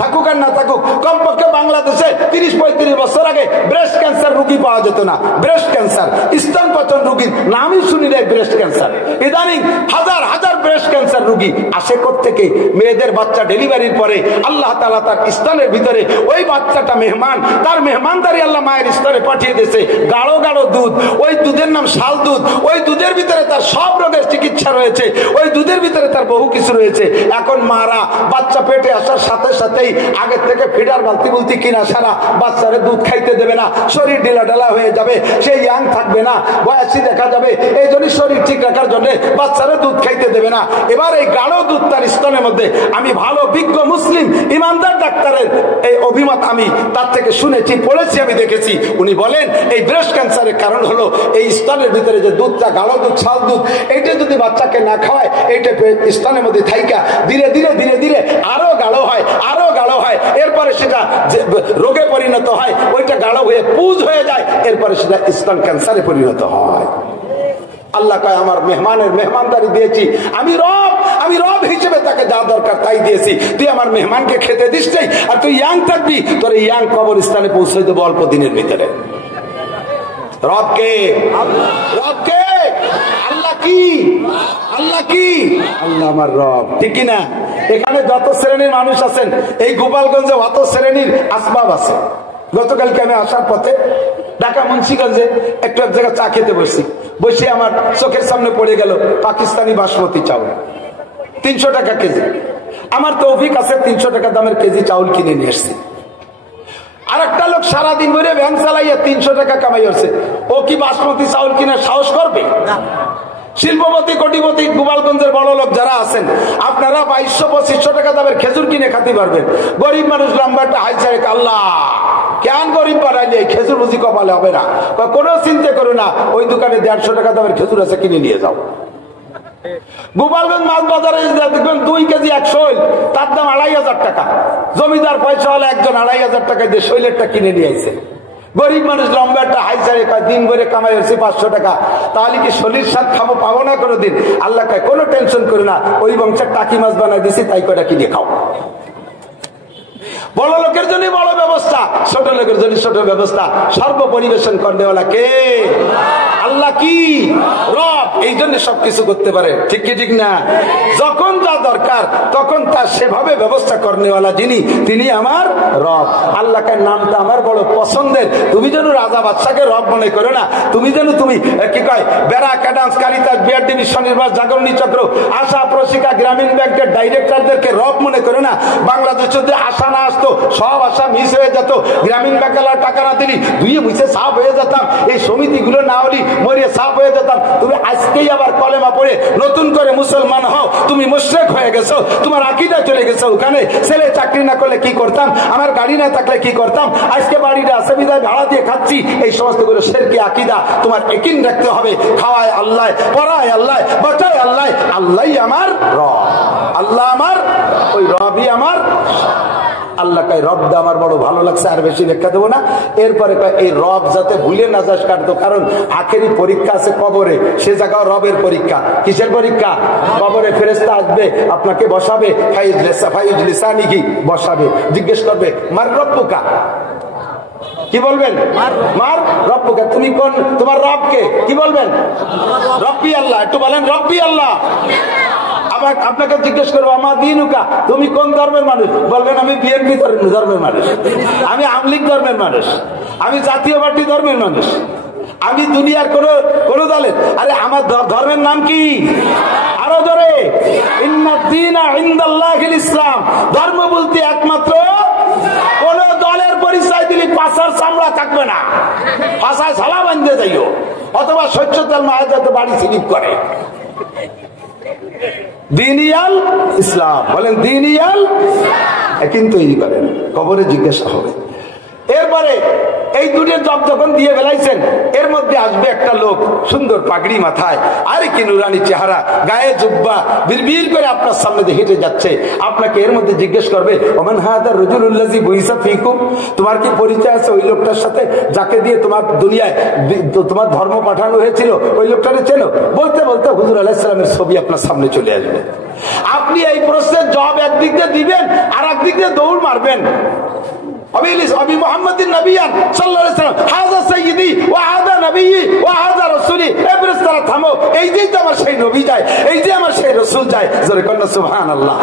থাকুক আর না থাকুক, কমপক্ষে বাংলাদেশে 30-35 বছর আগে ব্রেস্ট ক্যান্সার রোগী পাওয়া যেত না। ব্রেস্ট ক্যান্সার, স্তনপতন রোগীর নামই শুনি নাই ব্রেস্ট ক্যান্সার। ইদানিং হাজার হাজার ব্রেস্ট ক্যান্সার রোগী আসে থেকে মেয়েদের বাচ্চা ডেলিভারির পরে আল্লাহ তাআলা তার স্তনের ভিতরে ওই বাচ্চাটা মেহমান, তার মেহমানদারি আল্লাহ মায়ের স্তনে পাঠিয়ে দিয়েছে গাঢ় গাঢ় দুধ, ওই দুধের নাম শাল দুধ, ওই দুধের ভিতরে তার সব রোগের চিকিৎসা রয়েছে, ওই দুধের ভিতরে তার বহু কিছু রয়েছে। এখন মারা বাচ্চা পেটে আসার সাথে সাথেই আগের থেকে ফিডার বালতি বলতি কিনা সারা বাচ্চারে দুধ খাইতে দেবে না, শরীর ঢিলা ঢালা হয়ে যাবে, সে ইয়াং থাকবে না, বয়সী দেখা যাবে, এই জন্য শরীর ঠিক রাখার জন্য বাচ্চারে দুধ খাইতে দেবে না। এবার এই গাঢ় দুধ তার স্তনের মধ্যে, আমি ভালো বিজ্ঞ মুসলিম ইমানদার ডাক্তারের এই অভিমত আমি তার থেকে শুনেছি, পড়েছি, আমি দেখেছি। উনি বলেন এই ব্রেস্ট ক্যান্সারের কারণ হলো এই স্তনের ভিতরে যে দুধটা গাঢ় দুধ শাল দুধ, এইটা যদি বাচ্চাকে না খাওয়ায় এইটা স্তনের মধ্যে থাইকা ধীরে ধীরে ধীরে ধীরে আরো গাঢ় হয়, আরো গাঢ় হয়, এরপরে সেটা রোগে পরিণত হয়, ওইটা গাঢ় হয়ে পুজ হয়ে যায়, এরপরে সেটা স্তন ক্যান্সারে পরিণত হয়। আল্লাহ কয় আমার মেহমানের মেহমানদারি দিয়েছি, আমি রব হিসেবে তাকে যা দরকার তাই দিয়েছি, তুই আমার মেহমানকে খেতে দিস নাই, আর তুই ইয়াং থাকবি, তোর ইয়াং কবরস্থানে পৌঁছে দেবো অল্প দিনের ভিতরে। রবকে রবকে আল্লাহ কি? আল্লাহ কি? আল্লাহ আমার রব, ঠিক কিনা? এখানে যত শ্রেণীর মানুষ আছেন, এই গোপালগঞ্জে অত শ্রেণীর আসবাব আছে। গতকালকে আমি আসার পথে ঢাকা মুন্সিগঞ্জে একটু এক জায়গায় চা খেতে বসছি, বসে আমার চোখের সামনে পড়ে গেল পাকিস্তানি বাসমতি চাউল 300 টাকা কেজি। আমার তৌফিক আছে 300 টাকা দামের কেজি চাউল কিনে নিয়ে এসছি। আর একটা লোক সারাদিন ধরে ভ্যান চালাইয়া 300 টাকা কামাই হচ্ছে, ও কি বাসমতি চাউল কিনার সাহস করবে? শিল্পপতি কোটিপতি গোপালগঞ্জের বড় লোক যারা আছেন, আপনারা 2200-2500 টাকা দামের খেজুর কিনে খাতে পারবেন। গরিব মানুষ লম্বাটা হাইছে, আল্লাহ কেন গরিব বানাইলে খেজুর বুঝি কপালে হবে না? কোনো চিন্তা করো না, ওই দোকানে 150 টাকা দামের খেজুর আছে, কিনে নিয়ে যাও। গোপালগঞ্জ মাছ বাজারে দেখবেন 2 কেজি 100, তার দাম 2500 টাকা। জমিদার পয়সা হলে একজন 2500 টাকা দিয়ে শৈলেরটা কিনে নিয়ে আসে। গরিব মানুষ লম্বা একটা হাইসারে দিন করে কামাই হচ্ছে 500 টাকা, তাহলে কি শরীর স্বাদ খাবো পাবো না কোনোদিন? আল্লাহ কয় কোনো টেনশন করে না, ওই বংশের টাকি মাছ বানাই দিছি, তাই কয়টা কিনে খাও। বড় লোকের জন্য বড় ব্যবস্থা, ছোট লোকের জন্য ছোট ব্যবস্থা। সর্ব পরিবেশন করেওয়ালা কে? আল্লাহ কি? রব। এই জন্য সবকিছু করতে পারে, ঠিক কি ঠিক না? যখন যা দরকার তখন তার সেভাবে ব্যবস্থা করেওয়ালা যিনি, তিনি আমার রব। আল্লাহকে নামটা আমার বড় পছন্দের। তুমি যেন রাজা বাদশাকে রব মনে করো না, তুমি যেন তুমি কি কয় বেড়া ক্যাডান্স কারিতাস বিআরটিভি স্বনির্ভর জাগরণী চক্র আশা প্রশিকা গ্রামীণ ব্যাংকের ডাইরেক্টরদেরকে রব মনে করো না। বাংলাদেশ যদি আশা না আসতো, সব আশা মিস হয়ে যেত। গ্রামীণ ব্যাংকের টাকা না দিলি ধুয়ে মুছে সাফ হয়ে যেতাম, এই সমিতিগুলো না হলি মরিয়ে সাফ হয়ে যেতাম। তুমি আজকেই আবার কলেমা পড়ে নতুন করে মুসলমান হও, তুমি মুশরিক হয়ে গেছো, তোমার আকীদা চলে গেছে ওখানে। ছেলে চাকরি না করলে কি করতাম, আমার গাড়ি না থাকলে কি করতাম, আজকে বাড়িটা আছে বিদায় ভাড়া দিয়ে খাচ্ছি, এই সমস্ত করে শিরকি আকীদা তোমার ইয়াকিন রাখতে হবে। খাওয়ায় আল্লাহ, পড়ায় আল্লাহ, বাঁচায় আল্লাহ, আল্লাহই আমার রব। আল্লাহ আমার, ওই রবই আমার। আল্লাহ কয় রবটা আমার বড় ভালো লাগছে, আর বেশি ব্যাখ্যা দেবো না। এরপরে কয় এই রব যাতে ভুলে না যাস কাটতো, কারণ আখেরি পরীক্ষা আছে কবরে, সে জায়গাও রবের পরীক্ষা। কিসের পরীক্ষা? কবরে ফেরেশতা আসবে, আপনাকে বসাবে, ফাইজলিসানিহি বসাবে, জিজ্ঞেস করবে মার রব্বুকা, কি বলবেন? মার রব্বুকা, তুমি কোন, তোমার রবকে কি বলবেন? রব্বি আল্লাহ, একটু বলেন রব্বি আল্লাহ। আবার আপনাকে জিজ্ঞেস করবো আমার দিনুকা, তুমি কোন ধর্মের মানুষ? বলবেন আমি বিএনপি ধর্মের মানুষ, আমি আওয়ামী লীগ ধর্মের মানুষ, আমি জাতীয় পার্টি ধর্মের মানুষ, আমি দুনিয়ার কোন দলের। আরে আমার ধর্মের নাম কি? আরো ধরে ইসলাম। ধর্ম বলতে একমাত্র, কোন দলের পরিচয় দিলে পাশার চামড়া থাকবে না, পাশায় ঝালা বাঁধতে যাইও, অথবা শস্য তেল মায়ের যাতে বাড়ি স্লিপ করে। দিনিয়াল ইসলাম, বলেন দিনিয়াল, কিন্তু এই করেন, কবরে জিজ্ঞাসা হবে। এরপরে এই দুটোর জব যখন দিয়ে বেলাইছেন, এর মধ্যে আসবে একটা লোক, সুন্দর পাগড়ি মাথায়, আরে কি নুরানি চেহারা, গায়ে জুব্বা, বিড়বিড় করে আপনার সামনে দিয়ে হেঁটে যাচ্ছে। আপনাকে এর মধ্যে জিজ্ঞেস করবে ওমান হাদা রাজুলুল্লাযী বুইসা ফীকুম, তোমার কি পরিচয় আছে ওই লোকটার সাথে যাকে দিয়ে তোমার দুনিয়ায় তোমার ধর্ম পাঠানো হয়েছিল? ওই লোকটাকে চেনো? বলতে বলতে হুজুর আলাইহিস সালামের ছবি আপনার সামনে চলে আসবে। আপনি এই প্রশ্নের জবাব একদিক দিয়ে দিবেন, আর একদিক দিয়ে দৌড় মারবেন। অবি মুহাম্মাদিন নবিয়ান সাল্লাল্লাহু আলাইহি ওয়াসাল্লাম হাযা সাইয়্যিদি ওয়া হাযা নবিয়্যি ওয়া হাযা রাসূলি। এই ফেরেশতারা থামো, এই যে আমার সেই নবী যায়, এই যে আমার সেই রাসূল যায়। জোরে কন্না সুবহানাল্লাহ।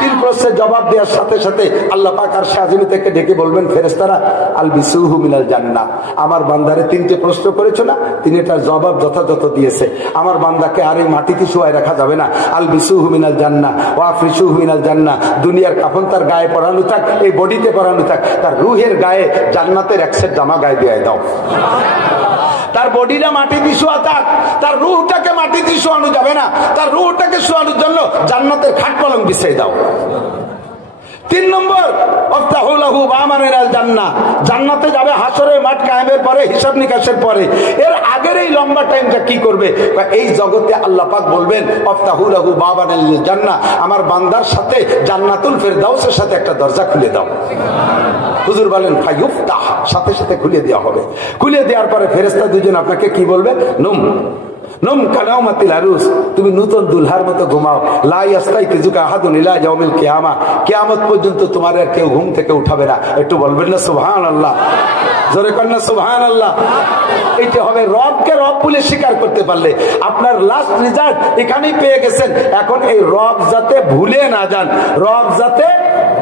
তিন প্রশ্নের জবাব দেওয়ার সাথে সাথে আল্লাহ পাক আরশে আজিম থেকে ডেকে বলবেন, ফেরেশতারা আলবিসুহু মিনাল জান্নাহ। আমার বান্দারে তিনটে প্রশ্ন করেছো না, তিনি এটার জবাব যথাযথ দিয়েছে। আমার বান্দাকে আর এই মাটিতে শুয়ায় রাখা যাবে না। আলবিসুহু মিনাল জান্নাহ ওয়া আফরিশুহু মিনাল জান্নাহ। দুনিয়ার কাফন তার গায়ে পরানো থাক, এই বডিতে পরানো থাক, তার রুহের গায়ে জান্নাতের এক সেট জামা গায়ে দিয়ে দাও। তার বডিটা মাটিতে শোয়া থাক, তার রুহটাকে মাটিতে শোয়ানো যাবে না। তার রুহটাকে শোয়ানোর জন্য জান্নাতের খাট পালং বিছিয়ে দাও। 3 নম্বর, আফতাহুলাহু বামানিনাল জান্নাহ। জান্নাতে যাবে হাসরের মাঠ কায়েমের পরে, হিসাব নিকাশের পরে। এর আগের এই লম্বা টাইমটা কি করবে? এই জগতে আল্লাহ পাক বলবেন আফতাহুলাহু বামানিনাল জান্নাহ, আমার বান্দার সাথে জান্নাতুল ফেরদাউসের সাথে একটা দরজা খুলে দাও। হুজুর বলেন ফায়ুফতাহ, সাথে সাথে খুলে দেওয়া হবে। খুলে দেওয়ার পরে ফেরেশতা দুজন আপনাকে কি বলবে? নুম নুম কানাউমাতিল আরুস, তুমি নতুন দুলহার মতো ঘুমাও। লা ইয়াস্তাইকিজুকা আহাদুন ইলা ইয়াউমিল কিয়ামা, কিয়ামত পর্যন্ত তোমার আর কেউ ঘুম থেকে উঠাবে না। একটু বলবেন না সুবহানাল্লাহ? জোরে কন্না সুবহানাল্লাহ। এইটা হবে রবকে রব বলে স্বীকার করতে পারলে। আপনার লাস্ট রেজাল্ট এখানেই পেয়ে গেছেন। এখন এই রব যাতে ভুলে না যান, রব যাতে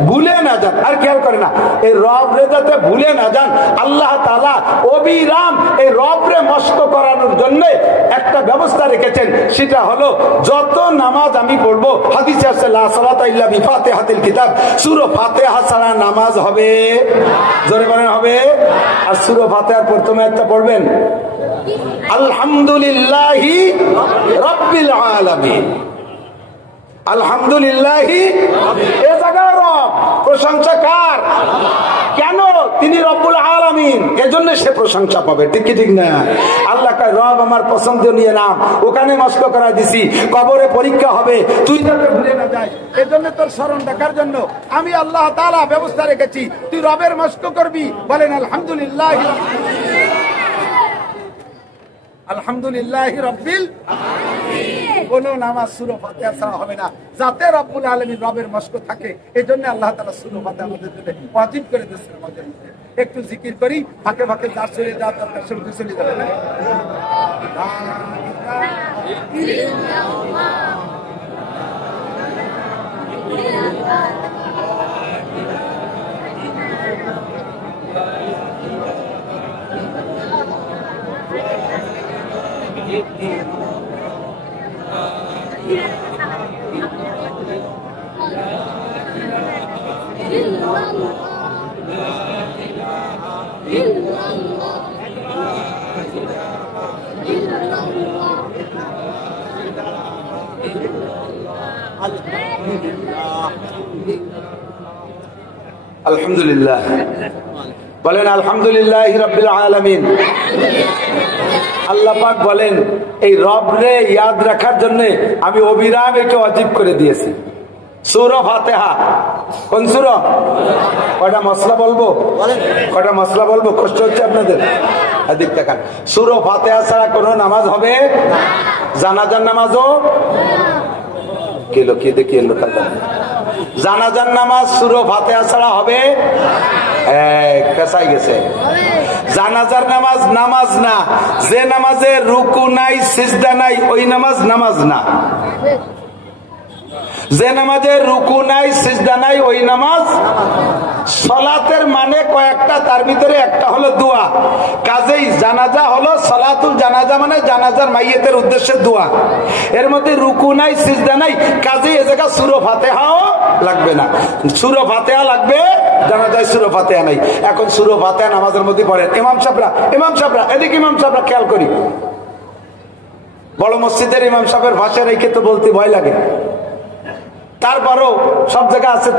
ভুলে না যান। আর খেয়াল করে না, এই রব রে যাতে ভুলে না যান, আল্লাহ তাআলা অবিরাম এই রব রে মস্ত করানোর জন্য একটা ব্যবস্থা রেখেছেন। সেটা হলো যত নামাজ আমি পড়বো, হাদিসে আছে লা সালাতা ইল্লা বিফাতিহাতিল কিতাব, সূরা ফাতিহা ছাড়া নামাজ হবে। জোরে বলেন হবে। আর সূরা ফাতিহার প্রথমে একটা পড়বেন আলহামদুলিল্লাহি রাব্বিল আলামিন। আলহামদুলিল্লাহি, এ জায়গায় রব, প্রশংসা কার? কেন? তিনি রব্বুল আলামিন, এজন্য সে প্রশংসা পাবে। ঠিক কি ঠিক না? আল্লাহ কয় রব আমার পছন্দনীয় নাম, ওখানে মস্ক করা দিছি, কবরে পরীক্ষা হবে, তুই যাতে ভুলে না যাস, এজন্য তোর স্মরণ রাখার জন্য আমি আল্লাহ তাআলা ব্যবস্থা রেখেছি। তুই রবের মস্ক করবি। বলেন আলহামদুলিল্লাহ, আলহামদুলিল্লাহি রাব্বিল আলামিন। কোন নামাজ সূরা ফাতিহা ছাড়া হবে না, যাতে রব্বুল আলামিন রবের মস্ক থাকে। এজন্য আল্লাহ তাআলা সূরা ফাতিহা আমাদের জন্য ওয়াজিব করে দিয়েছেন। আমাদের একটু জিকির করি, ফাঁকে ফাঁকে যা চলে যা দরকার সব চলে যাবে না। আলহামদুলিল্লাহ, বলেন আলহামদুলিল্লাহি রাব্বিল আলামিন। আল্লাহ পাক বলেন এই রব রে ইয়াদ রাখার জন্য আমি অবিরাম এটা ওয়াজিব করে দিয়েছি। সূরা ফাতিহা কোন সূরা? কয়টা মশলা বলবো? কয়টা মশলা বলবো? কষ্ট হচ্ছে আপনাদের? এদিক তাকান। সূরা ফাতিহা ছাড়া কোনো নামাজ হবে? জানাজার নামাজও কেলো কে দেখি এলো কাজা। জানাজার নামাজ সূরা ফাতিহা ছাড়া হবে? পেছাই গেছে। জানাজার নামাজ নামাজ না, যে নামাজে রুকু নাই সিজদা নাই ওই নামাজ নামাজ না। যে নামাজে রুকু নাই সিজদা নাই ওই নামাজ। সালাতের মানে কয়েকটা, তার ভিতরে একটা হলো দোয়া। কাজেই জানাজা হলো সালাতুল জানাজা, মানে জানাজার মাইয়িতের উদ্দেশ্যে দোয়া। এর মধ্যে রুকু নাই সিজদা নাই, কাজেই এ জায়গা সূরা ফাতিহাও লাগবে না। সূরা ফাতিহা লাগবে, জানাজায় সূরা ফাতিহা নাই। এখন সূরা ফাতিহা নামাজের মধ্যে পড়েন। ইমাম সাহেবরা এদিকে, ইমাম সাহেবরা খেয়াল করি। বড় মসজিদের ইমাম সাহেবের ভাষা রেখে তো বলতে ভয় লাগে, তারপরও সব জায়গায় আছে।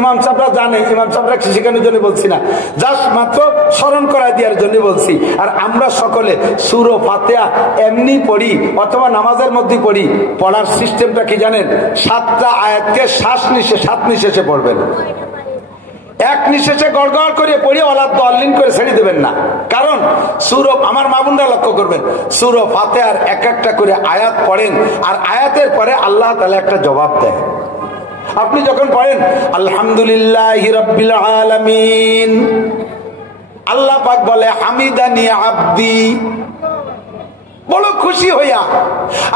ইমাম সাহেবরা জানে, ইমাম সাহেবরা শেখানোর জন্য বলছি না, জাস্ট মাত্র স্মরণ করা দেওয়ার জন্য বলছি। আর আমরা সকলে সূরা ফাতিহা এমনি পড়ি অথবা নামাজের মধ্যে পড়ি। পড়ার সিস্টেমটা কি জানেন? 7টা আয়াতকে শ্বাস নিঃশ্বাসে 7 নিঃশ্বাসে পড়বেন। এক নিঃশ্বাসে গড়গড় করে পড়ে ওলা দলিন করে ছেড়ে দেবেন না। কারণ সূরা, আমার মা বোনরা লক্ষ্য করবেন, সূরা ফাতিহার এক একটা করে আয়াত পড়েন, আর আয়াতের পরে আল্লাহ তাআলা একটা জবাব দেয়। আপনি যখন পড়েন আলহামদুলিল্লাহি রাব্বিল আলামিন, আল্লাহ পাক বলে হামিদানি আব্দি, বড় খুশি হইয়া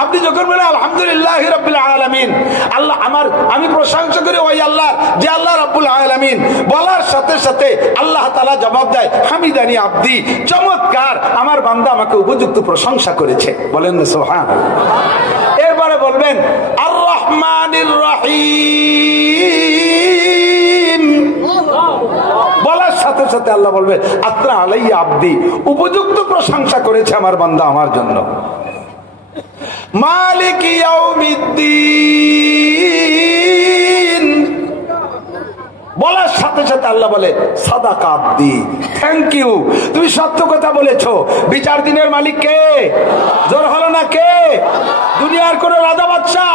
আপনি যখন বলেন আলহামদুলিল্লাহি রাব্বিল আলামিন, আল্লাহ আমি প্রশংসা করি ওই আল্লাহ যে আল্লাহ রাব্বুল আলামিন, বলার সাথে সাথে আল্লাহ তাআলা জবাব দেয় হামিদানি আব্দি, চমৎকার, আমার বান্দা আমাকে উপযুক্ত প্রশংসা করেছে। বলেন সুবহানাল্লাহ। এরপরে বলবেন আর রহমানির রহিম, বলার সাথে সাথে আল্লাহ বলবে আত্রা আলাইয়া আব্দি, উপযুক্ত প্রশংসা করেছে আমার বান্দা আমার জন্য। মালিক ইয়াউমিদ্দিন, বলার সাথে সাথে আল্লাহ বলে সাদাকা আব্দি, থ্যাংক ইউ, তুমি সত্য কথা বলেছো। বিচার দিনের মালিক কে? জোর হলো না কে? দুনিয়ার কোন রাজা বাদশাহ,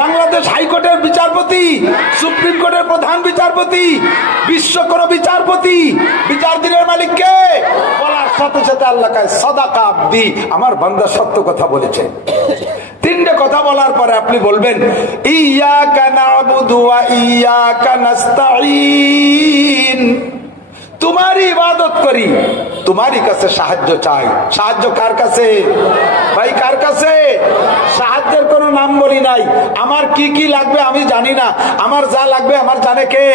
বাংলাদেশ হাইকোর্টের বিচারপতি, সুপ্রিম কোর্টের প্রধান বিচারপতি, বিশ্ব কোন বিচারপতি, বিচার দিনের মালিক কে? বলার সাথে সাথে আল্লাহ কয় সাদাকা আব্দি, আমার বান্দা সত্য কথা বলেছে। তিনটে কথা বলার পরে আপনি বলবেন ইয়াকা না'বুদু ওয়া ইয়াকা নাস্তাঈন, তোমারই ইবাদত করি, তোমারই কাছে সাহায্য চাই। সাহায্য কার কাছে ভাই? কার কাছে? সাহায্যের কোনো নাম বলি নাই। আমার কি কি লাগবে আমি জানি না, আমার যা লাগবে আমার জানে কে?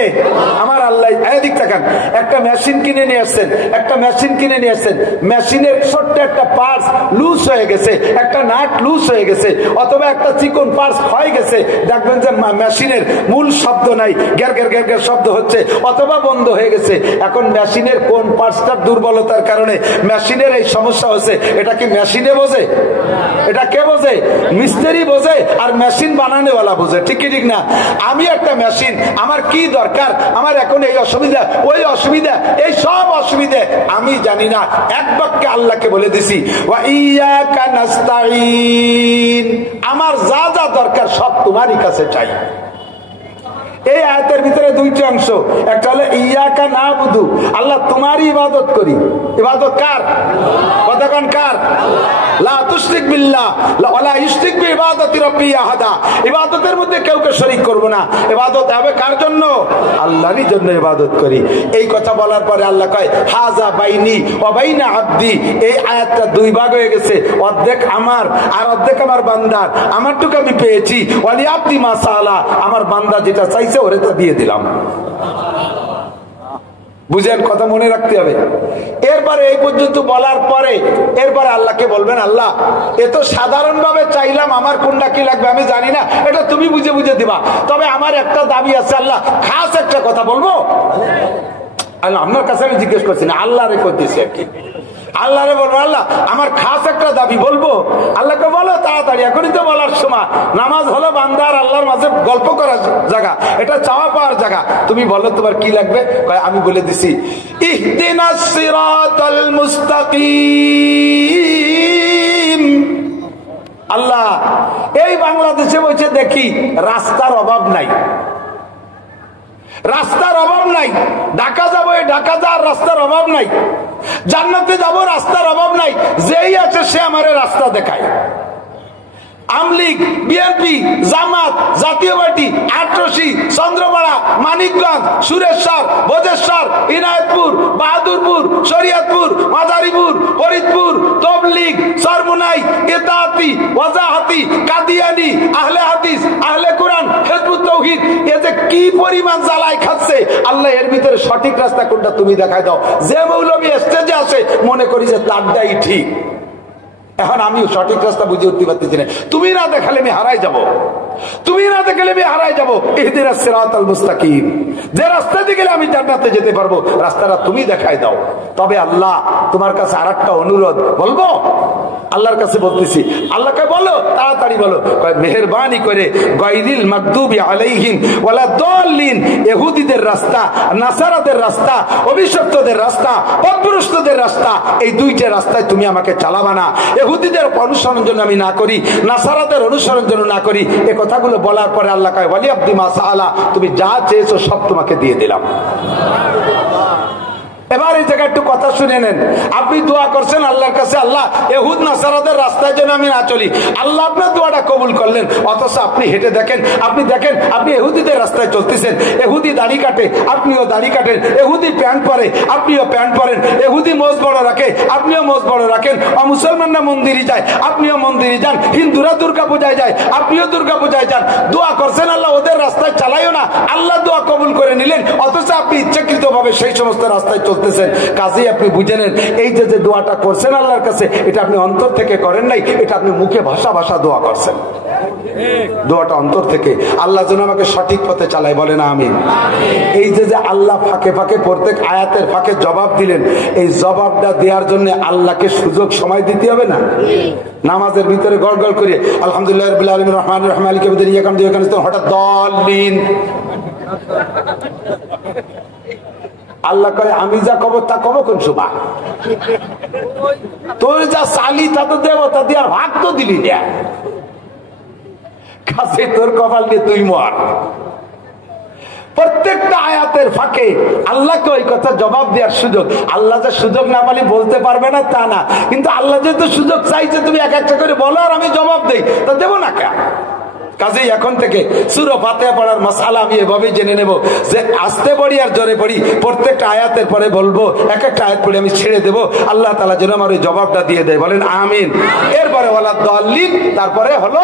আমার আল্লাহ। এদিক তাকান, একটা মেশিন কিনে নিয়ে আসছেন, একটা মেশিন কিনে নিয়ে আসছেন, মেশিনের ছোট্ট একটা পার্টস লুজ হয়ে গেছে, একটা নাট লুজ হয়ে গেছে, অথবা একটা চিকন পার্টস ক্ষয় গেছে, দেখবেন যে মেশিনের মূল শব্দ নাই, গ্যার গ্যার গ্যার গ্যার শব্দ হচ্ছে, অথবা বন্ধ হয়ে গেছে। এখন মেশিনের কোন পার্টসটার দুর্বলতার কারণে মেশিনের এই সমস্যা হচ্ছে, এটা কি মেশিনে বোঝে? এটা কে বোঝে? মিস্ত্রি বোঝে, আর মেশিন বানানোওয়ালা বোঝে। ঠিক কি ঠিক না? আমি একটা মেশিন, আমার কি দরকার, আমার এখন এই অসুবিধা, ওই অসুবিধা, এই সব অসুবিধা আমি জানি না। এক বাক্যে আল্লাহকে বলে দিছি ওয়া ইয়াকা নাস্তাঈন, আমার যা যা দরকার সব তোমারই কাছে চাই। এই আয়াতের ভিতরে দুইটি অংশ, একটা হলো ইয়াকা না'বুদু, আল্লাহ তোমারই ইবাদত করি। ইবাদত কার? কতক্ষণ কার? লা তুশরিক বিল্লাহ ওয়ালা ইউশরিক বিইবাদাতি রাব্বি আহাদা, ইবাদতের মধ্যে কাউকে শরীক করব না। ইবাদত হবে কার জন্য? আল্লাহরই জন্য ইবাদত করি। এই কথা বলার পরে আল্লাহ কয় হাযা বাইনি ওয়া বাইনা আব্দি, এই আয়াতটা দুই ভাগ হয়ে গেছে, অর্ধেক আমার আর অর্ধেক আমার বান্দার। আমারটুকু আমি পেয়েছি, ওয়ালি আব্দি মা সাআলা, আমার বান্দা যেটা চাইছে ওরে তা দিয়ে দিলাম। বুঝেন? কথা মনে রাখতে হবে। এরপরে এই পর্যন্ত বলার পরে এরপরে আল্লাহকে বলবেন আল্লাহ এ তো সাধারণ ভাবে চাইলাম, আমার কোনটা কি লাগবে আমি জানি না, এটা তুমি বুঝে বুঝে দিবা, তবে আমার একটা দাবি আছে আল্লাহ, খাস একটা কথা বলবো। আল্লাহ আপনার কাছে আমি জিজ্ঞেস করছি না, আল্লাহ রে করতেছি আর কি। আল্লাহরে বলবো আল্লাহ আমার খাস একটা দাবি বলবো। আল্লাহকে বলো তাড়াতাড়ি, এখনই তো বলার সময়। নামাজ হলো বান্দার আল্লাহর মাঝে গল্প করার জায়গা, এটা চাওয়া পাওয়ার জায়গা। তুমি বলো তোমার কি লাগবে। আমি বলে দিছি ইহদিনাস সিরাতাল মুস্তাকিম। আল্লাহ এই বাংলাদেশে বসে দেখি রাস্তার অভাব নাই, রাস্তার অভাব নাই। ঢাকা যাবো, ঢাকা যাওয়ার রাস্তার অভাব নাই। জান্নাতে যাবো, রাস্তার অভাব নাই। যেই আছে সে আমারে রাস্তা দেখায়। আমলিগ, বিএনপি, জামাত, জাতীয় পার্টি, আটরশি, চন্দ্রপাড়া, মানিকগঞ্জ, সুরেশ্বর, ভোজেশ্বর, ইনায়তপুর, বাহাদুরপুর, শরিয়তপুর, মাজারীপুর, ফরিদপুর, তবলিগ, সরমুনাই, ইতাআতি, ওয়াজাহাতি, কাদিয়ানি, আহলে হাদিস, আহলে কোরআন, হিজবুত তাওহীদ, এ যে কি পরিমাণ জ্বালাই খাচ্ছে আল্লাহ, এর ভিতরে সঠিক রাস্তা কোনটা তুমি দেখাই দাও। যে মৌলবী স্টেজে আছে মনে করি যে তারটাই ঠিক। এখন আমি সঠিক রাস্তা বুঝে উঠতে পারতেছি না। তুমি না দেখালে আমি হারাই যাব, তুমি না দেখালে আমি হারাই যাব। ইহদিনাস সিরাতাল মুস্তাকিম, যে রাস্তা দিয়ে গেলে আমি জান্নাতে যেতে পারবো, রাস্তাটা তুমি দেখাই দাও। তবে আল্লাহ তোমার কাছে আরেকটা অনুরোধ বলবো। আল্লাহর কাছে বলতেছি, আল্লাহকে বলো তাড়াতাড়ি বলো। মেহেরবানি করে গায়রিল মাগদুবি আলাইহিম ওয়ালা দাল্লিন, ইহুদিদের রাস্তা, নাসারাদের রাস্তা, অভিশপ্তদের রাস্তা, পথভ্রষ্টদের রাস্তা, এই দুইটা রাস্তায় তুমি আমাকে চালাবা না। ইহুদিদের অনুসরণ জন্য আমি না করি, নাসারাদের অনুসরণ জন্য না করি। এই কথাগুলো বলার পরে আল্লাহ কয় ওয়ালি আব্দি মা সাআলা, তুমি যা চেয়েছো সব তোমাকে দিয়ে দিলাম। এবার এই জায়গায় একটু কথা শুনে নেন। আপনি দোয়া করছেন আল্লাহর কাছে, আল্লাহ ইহুদ নাসারাদের রাস্তায় যেন আমি না চলি। আল্লাহ আপনার দোয়াটা কবুল করলেন, অথচ আপনি হেঁটে দেখেন, আপনি ইহুদিদের রাস্তায় চলতেছেন। ইহুদি দাড়ি কাটে, আপনিও দাড়ি কাটেন। ইহুদি প্যান্ট পরে, আপনিও প্যান্ট পরেন। ইহুদি মোজ বড় রাখে, আপনিও মোজ বড় রাখেন। মুসলমানরা মন্দিরে যায়, আপনিও মন্দিরে যান। হিন্দুরা দুর্গা পূজায় যায়, আপনিও দুর্গা পূজায় যান। দোয়া করছেন আল্লাহ ওদের রাস্তায় চালাইও না, আল্লাহ দোয়া কবুল করে নিলেন, অথচ আপনি ইচ্ছাকৃত ভাবে সেই সমস্ত রাস্তায় চলতেছেন। কাজেই আপনি বুঝে নেন, এই যে দোয়াটা করছেন আল্লাহর কাছে, এটা আপনি অন্তর থেকে করেন নাই, এটা আপনি মুখে ভাষা ভাষা দোয়া করছেন। দোয়াটা অন্তর থেকে। আল্লাহ যেন আমাকে সঠিক পথে চালায়, বলেন আমিন। এই যে আল্লাহ ফাঁকে ফাঁকে প্রত্যেক আয়াতের ফাঁকে জবাব দিলেন, এই জবাবটা দেওয়ার জন্য আল্লাহকে সুযোগ সময় দিতে হবে না? নামাজের ভিতরে গড় গড় করে আলহামদুলিল্লাহ রাব্বিল আলামিন রহমানির রহিম মালিকি ইয়াউমিদ্দিন ইয়াকা না'বুদু ওয়া ইয়াকা নাস্তাঈন, হঠাৎ দল্লিন। আল্লাহ কয় আমি যা কব তা কব কোন সময়? তোর যা চালি তা তো দেব, তা দিয়ে আর ভাগ তো দিলি না। কাছে তোর কপাল নিয়ে তুই মর। প্রত্যেকটা আয়াতের ফাঁকে আল্লাহকে ওই কথা জবাব দেওয়ার সুযোগ। আল্লাহ যে সুযোগ না পালি বলতে পারবে না তা না, কিন্তু আল্লাহ যেহেতু সুযোগ চাইছে তুমি এক একটা করে বলো আর আমি জবাব দেই, তা দেবো না কেন? কাজেই এখন থেকে সূরা ফাতিহা পড়ার মাসআলা আমি এভাবেই জেনে নেব যে আস্তে পড়ি আর জোরে পড়ি, প্রত্যেকটা আয়াতের পরে বলবো, এক একটা আয়াত পড়ে আমি ছেড়ে দেবো, আল্লাহ তাআলা যেন আমার ওই জবাবটা দিয়ে দেয়, বলেন আমিন। এরপরে ওয়ালা দাল্লিন, তারপরে হলো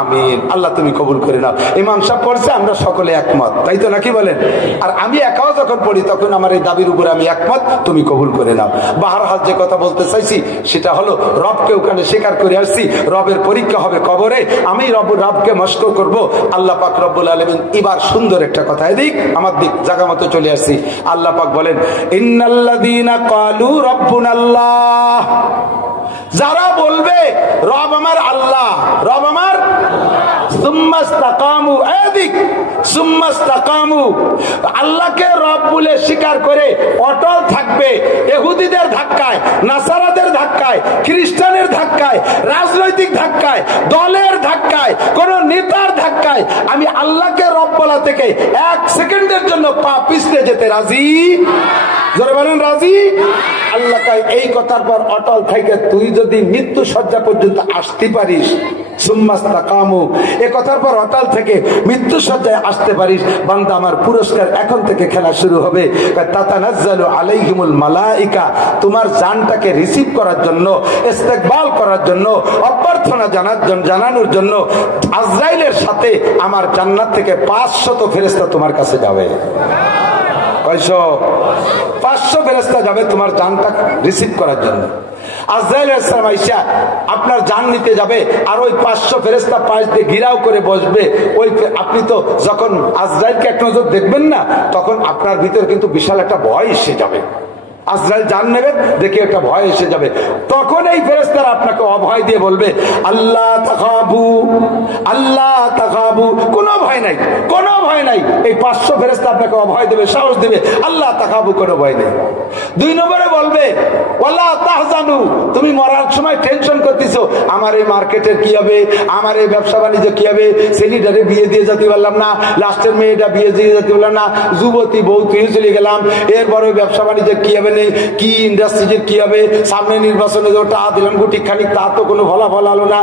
আমিন। আল্লাহ তুমি কবুল করে নাও। ইমাম সাহেব পড়ছে, আমরা সকলে একমত, তাই তো নাকি বলেন? আর আমি একাও যখন পড়ি তখন আমার এই দাবির উপরে আমি একমত, তুমি কবুল করে নাও। বাহারহাল যে কথা বলতে চাইছি সেটা হলো, রবকে ওখানে স্বীকার করে আসছি, রবের পরীক্ষা হবে কবরে, আমি রবকে করব। আল্লাহ পাক রব্বুল আলামিন এবার সুন্দর একটা কথা, এদিক আমার দিক জায়গা মতো চলে আসছি। আল্লাহ পাক বলেন, ইন্নাল্লাযীনা ক্বালু রাব্বুনাল্লাহ, যারা বলবে রব আমার আল্লাহ, রব আমার, সুম্মাস্তাকামু, এদিক সুম্মাস্তাকামু, আল্লাহকে রব বলে স্বীকার করে অটল থাকবে। ইহুদিদের ধাক্কায়, নাসারাদের ধাক্কায়, খ্রিস্টানের ধাক্কায়, রাজনৈতিক ধাক্কায়, দলের ধাক্কায়, কোন নেতার ধাক্কায় আমি আল্লাহকে রব বলা থেকে এক সেকেন্ডের জন্য পা পিছলে যেতে রাজি। জোরে বলেন রাজি। আল্লাহ কয় এই কথার পর অটল থেকে তুই যদি মৃত্যু শয্যা পর্যন্ত আসতে পারিস, সুম্মাস্তাকামু, এ কথার পর অটল থেকে মৃত্যু শয্যায় আসতে পারিস, বান্দা আমার পুরস্কার এখন থেকে খেলা শুরু হবে। তাতানাজ্জালু আলাইহিমুল মালাইকা, তোমার জানটাকে রিসিভ করার জন্য, ইস্তেকবাল করার জন্য, অভ্যর্থনা জানানোর জন্য আজরাইলের সাথে আমার জান্নাত থেকে 500 ফেরেশতা তোমার কাছে যাবে। 500 ফেরেশতা যাবে তোমার জানটা রিসিভ করার জন্য। আজরাইল আলাইহিস সালাম আইসা আপনার জান নিতে যাবে, আর ওই 500 ফেরেশতা পাশ দিয়ে ঘিরাও করে বসবে। ওই আপনি তো যখন আজরাইলকে এক নজর দেখবেন না, তখন আপনার ভিতর কিন্তু বিশাল একটা ভয় এসে যাবে। আজরাইল জান নেবেন, দেখে একটা ভয় এসে যাবে। তখন এই ফেরেশতারা আপনাকে অভয় দিয়ে বলবে, আল্লাহ তাখাবু, আল্লাহ তাখাবু, কোনো ভয় নাই, কোনো ভয় নাই। এই 500 ফেরেশতা আপনাকে অভয় দেবে, সাহস দেবে, আল্লাহ তাখাবু, কোনো ভয় নেই। 2 নম্বরে বলবে, ওয়ালা তাহজানু, তুমি মরার সময় টেনশন করতেছো, আমার এই মার্কেটের কি হবে, আমার এই ব্যবসা বাণিজ্য কি হবে, ছেলেটারে বিয়ে দিয়ে যেতে পারলাম না, লাস্টের মেয়েটা বিয়ে দিয়ে যেতে পারলাম না, যুবতী বউ তুই চলে গেলাম, এরপরে ব্যবসা বাণিজ্য কি হবে, কি ইন্ডাস্ট্রিজের কি হবে, সামনে নির্বাচনে ওটা দিলাম গুটি খানিক, তা তো কোনো ফলাফল আলো না,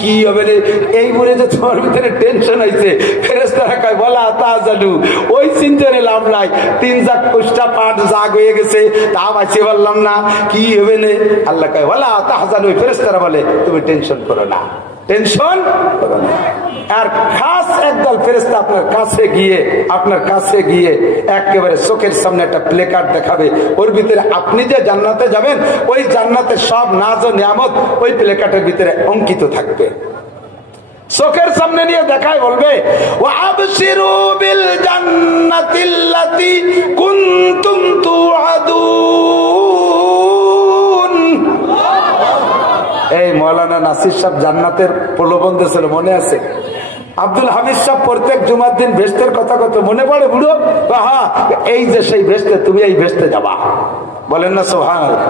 কি হবে রে, এই বলে যে তোমার ভিতরে টেনশন হয়েছে, ফেরেশতারা কয় বলা তাহজানু, ওই চিন্তার লাভ নাই, 3 পৃষ্ঠা পাঠ জাগ হয়ে গেছে, তা বাঁচতে পারলাম না, কি হবে না। আল্লাহ কয় বলা তাহজানু, ফেরেশতারা বলে তুমি টেনশন করো না, টেনশন করো না। আর খাস একদল ফেরেশতা আপনার কাছে গিয়ে একেবারে চোখের সামনে একটা প্লেকার্ড দেখাবে, ওর ভিতরে আপনি যে জান্নাতে যাবেন ওই জান্নাতের সব নাজ ও নিয়ামত ওই প্লেকার্ডের ভিতরে অঙ্কিত থাকবে। চোখের সামনে নিয়ে দেখায়, বলবে ওয়াবশিরু বিল জান্নাতিল্লাতী কুনতুম তুআদুন। এই মৌলানা নাসির সাহেব জান্নাতের প্রলোভন দিয়েছিল, মনে আছে? আব্দুল হামিদ সাহেব প্রত্যেক জুমার দিন বেহেশতের কথা কত মনে পড়ে বুড়ো? হ্যাঁ, এই যে সেই বেহেশতে, তুমি এই বেহেশতে যাবা। বলেন না সুবহানাল্লাহ।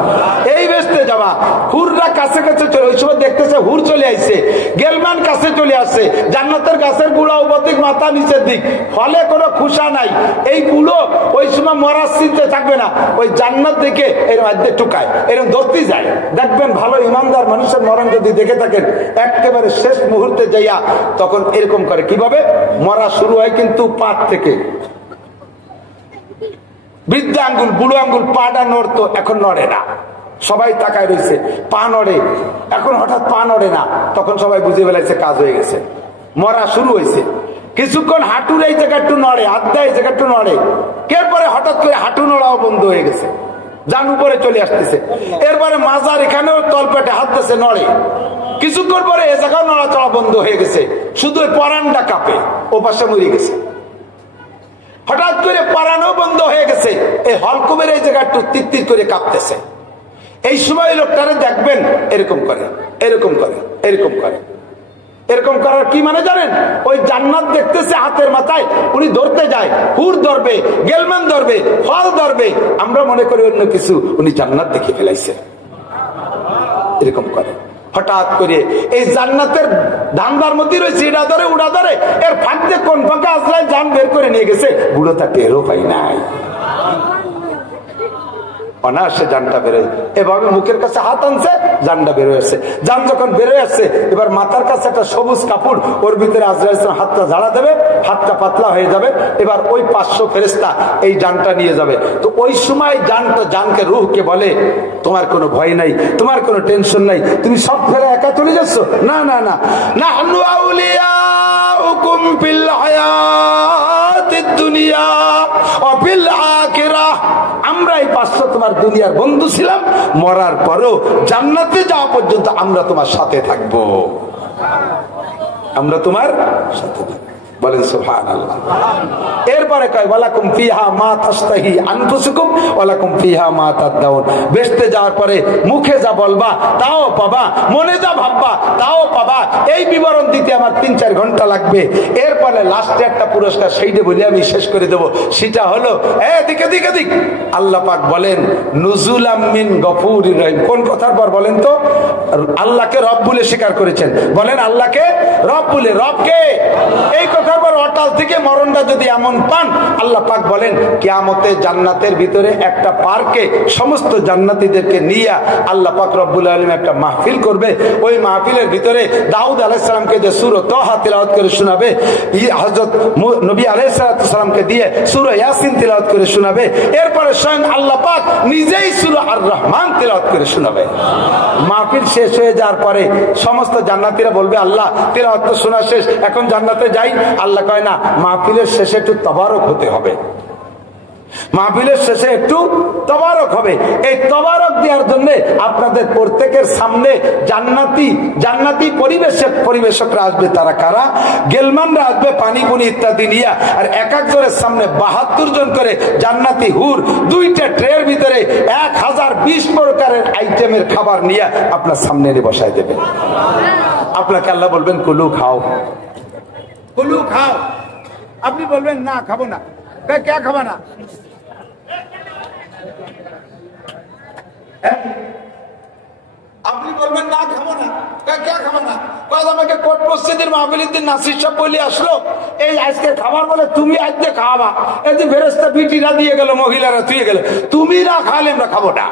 এই বেসতে যাবা, হুররা কাছে কাছে চলে, ওই সময় দেখতেছে হুর চলে আসছে, গেলমান কাছে চলে আসছে, জান্নাতের গাছের গুড়া উপর দিক, মাথা নিচের দিক, ফলে কোনো খুশা নাই। এই গুলো ওই সময় মরার চিনতে থাকবে না, ওই জান্নাত দেখে এর মধ্যে টুকায়, এরকম ধরতে যায়। দেখবেন ভালো ইমানদার মানুষের মরণ যদি দেখে থাকেন, একেবারে শেষ মুহূর্তে যাইয়া তখন এরকম করে। কিভাবে মরা শুরু হয়? কিন্তু পাত থেকে বৃদ্ধা আঙ্গুল, বুড়ো আঙ্গুল, পাটা নড়তো, এখন নড়ে না, সবাই তাকায় রয়েছে, পা নড়ে, এখন হঠাৎ পা নড়ে না, তখন সবাই বুঝে ফেলাইছে কাজ হয়ে গেছে, মরা শুরু হয়েছে। কিছুক্ষণ হাঁটুর এই জায়গা একটু নড়ে, আড্ডা এই জায়গা একটু নড়ে, এরপরে হঠাৎ করে হাঁটু নড়াও বন্ধ হয়ে গেছে, জান উপরে চলে আসতেছে। এরপরে মাজার এখানেও তলপেটে হাত দিয়েছে, নড়ে। কিছুক্ষণ পরে এ জায়গাও নড়াচড়া বন্ধ হয়ে গেছে, শুধু পরানটা কাঁপে, ও পাশে মরে গেছে। হঠাৎ করে পরানো বন্ধ হয়ে গেছে, এই হলকুমের এই জায়গা একটু তিত্তির করে কাঁপতেছে। এই সময় লোকটারে দেখবেন এরকম করে, এরকম করে, এরকম করে। এরকম করার কি মানে জানেন? ওই জান্নাত দেখতেছে হাতের মাথায়, উনি ধরতে যায়, হুর ধরবে, গেলমান ধরবে, ফল ধরবে, আমরা মনে করি অন্য কিছু, উনি জান্নাত দেখে ফেলাইছে, এরকম করে। হঠাৎ করে এই জান্নাতের ধান্দার মধ্যে রয়েছে, এটা ধরে উড়া ধরে, এর ফাঁকতে কোন ফাঁকে আজরাইল জান বের করে নিয়ে গেছে, বুড়ো তা টেরও পাই নাই, অনায়াসে জানটা বেরোয়। এভাবে মুখের কাছে হাত আনছে, জানটা বেরোয় আসছে। জান যখন বেরোয় আসছে, এবার মাথার কাছে একটা সবুজ কাপড়, ওর ভিতরে আজরাইল হাতটা ঝাড়া দেবে, হাতটা পাতলা হয়ে যাবে, এবার ওই 500 ফেরেশতা এই জানটা নিয়ে যাবে। তো ওই সময় জানটা, জানকে, রূহকে বলে, তোমার কোনো ভয় নাই, তোমার কোনো টেনশন নাই, তুমি সব ফেলে একা চলে যাচ্ছ? না না না, নাহনু আউলিয়াউকুম ফিল হায়াতিদ দুনিয়া ওয়া ফিল আখিরাহ, আমরা এই 500 তোমার দুনিয়ার বন্ধু ছিলাম, মরার পরেও জান্নাতে যাওয়া পর্যন্ত আমরা তোমার সাথে থাকবো, আমরা তোমার সাথে থাকবো। বলেন সুবহানাল্লাহ। এরপরে কয় ওয়ালাকুম ফিহা মা তাশতাহি আনফুসুকুম ওয়ালাকুম ফিহা মা তাদাউন। বেহেশতে যাওয়ার পরে মুখে যা বলবা তাও পাবা, মনে যা ভাববা তাও পাবা। এই বিবরণ দিতে আমার 3-4 ঘন্টা লাগবে। এরপরে লাস্টে একটা পুরস্কার, সেইটা বলে আমি শেষ করে দেব। সেটা হলো, দিকে দিকে দিক, আল্লাহ পাক বলেন নুজুলাম মিন গফুরির রহিম। কোন কথার পর বলেন তো? আল্লাহকে রব বলে স্বীকার করেছেন, বলেন আল্লাহকে রব বলে। রবকে এই কথা অটাল থেকে মরণটা যদি এমন পান, আল্লাহ পাক বলেন কিয়ামতে জান্নাতের ভিতরে একটা পার্কে সমস্ত জান্নাতীদেরকে নিয়ে আল্লাহ পাক রব্বুল আলামিন একটা মাহফিল করবে। ওই মাহফিলের ভিতরে দাউদ আলাইহিস সালামকে যে সূরা তাহা তিলাওয়াত করে শোনাবে, হযরত নবী আলাইহিস সালামকে দিয়ে সূরা ইয়াসিন তিলাওয়াত করে শোনাবে, এরপরে স্বয়ং আল্লাহ পাক নিজেই সূরা আর রহমান তিলাওয়াত করে শোনাবে। মাহফিল শেষ হয়ে যাওয়ার পরে সমস্ত জান্নাতীরা বলবে, আল্লাহ তিলাওয়াত তো শোনা শেষ, এখন জান্নাতে যাই। আল্লাহ কয় না, মাহফিলের শেষে একটু তবারক হতে হবে, মাহফিলের শেষে একটু তবারক হবে। এই তবারক দেওয়ার জন্য আপনাদের প্রত্যেকের সামনে জান্নাতি পরিবেশকরা আসবে। তারা কারা? গেলমানরা আসবে, পানি পুনি ইত্যাদি নিয়ে, আর এক একজনের সামনে 72 জন করে জান্নাতি হুর 2টা ট্রের ভিতরে 1020 প্রকারের আইটেমের খাবার নিয়ে আপনার সামনে এনে বসায় দেবে। আপনাকে আল্লাহ বলবেন কুলু খাও, কুলু খাও। আপনি বলবেন না খাবো না। কে খাবা না? আপনি বলবেন না খাবো না, কে খাবো না? আমাকে কোট মসজিদের মাহফিলের দিন নাসির সাহেব বলে আসলো, এই আজকে খাবার বলে তুমি আজকে খাওয়াবা। এই যে ফেরেশতা বিটিরা দিয়ে গেল, মহিলারা দিয়ে গেল, তুমি না খাওয়ালে আমরা খাবো না।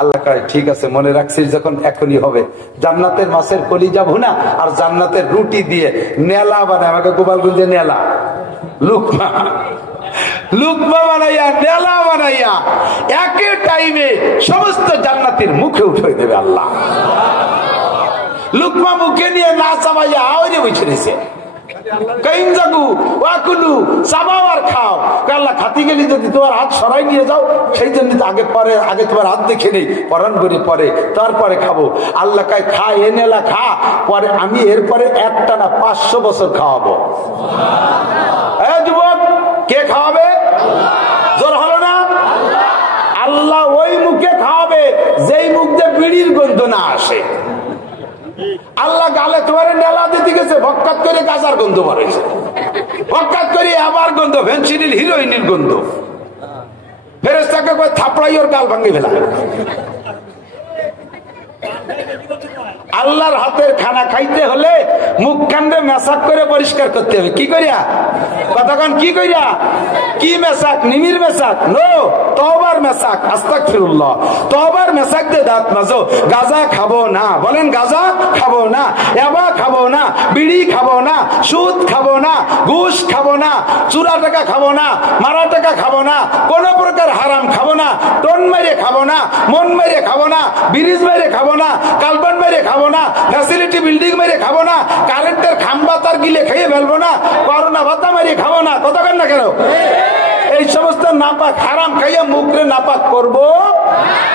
আল্লাহ কয় ঠিক আছে, মনে রাখছিস যখন এখনই হবে। জান্নাতের মাছের কলিজা ভুনা আর জান্নাতের রুটি দিয়ে নেলা বানায়, আমাকে গোপালগঞ্জে নেলা লুকমা বানাইয়া, নেলা বানাইয়া একই টাইমে সমস্ত জান্নাতের মুখে উঠে দেবে আল্লাহ। লুকমা মুখে নিয়ে না চাবাইয়া আওয়াজে বসে রয়েছে, খাতি গেলি যদি তোমার হাত সরাই নিয়ে যাও, সেই জন্য আগে তোমার হাত দেখে নেই, পরান করে পরে তারপরে খাবো। আল্লাহ কায় খা, এনেলা খা, পরে আমি এরপরে একটানা 500 বছর খাওয়াবো। যুবক, কে খাওয়াবে? জোর হলো না? আল্লাহ ওই মুখে খাওয়াবে যেই মুখ দিয়ে বিড়ির গন্ধ না আসে। আল্লাহ গালে তোমার নেলা দিতে গেছে, ভক্কাত করে গাজার গন্ধ বাড়াইছে, ভক্কাত করে আবার গন্ধ, ভেন্সিডিল, হিরোইনের গন্ধ। ফেরেশতাকে কয় থাপড়াই ওর গাল ভাঙে ফেলা। আল্লাহর হাতের খানা খাইতে হলে মুখ কান্দে মেসাক করে পরিষ্কার করতে হবে। কি করিয়া? কতক্ষণ কি করিয়া? কি মেসাক? নিমির মেসাক? নো, তওবার মেসাক। আস্তাগফিরুল্লাহ। তওবার মেসাক দিয়ে দাঁত মাজো। গাঁজা খাবো না, বলেন গাঁজা খাবো না, ইয়াবা খাবো না, বিড়ি খাবো না, সুদ খাবো না, ঘুষ খাবো না, চুরা টাকা খাবো না, মারা টাকা খাবো না, কোন প্রকার হারাম খাবো না, টোন মেরে খাবো না, মন মেরে খাবো না, ব্রিজ মেরে খাবো না, কালবান মেরে খাবো না, ফ্যাসিলিটি বিল্ডিং মেরে খাবো না, কারেন্টের খাম্বা তার গিলে খেয়ে ফেলবো না, করোনা ভাতা মেরে খাবো না। কথা কেন না কেন? এই সমস্ত নাপাক হারাম খাইয়া মুখরে নাপাক করবো।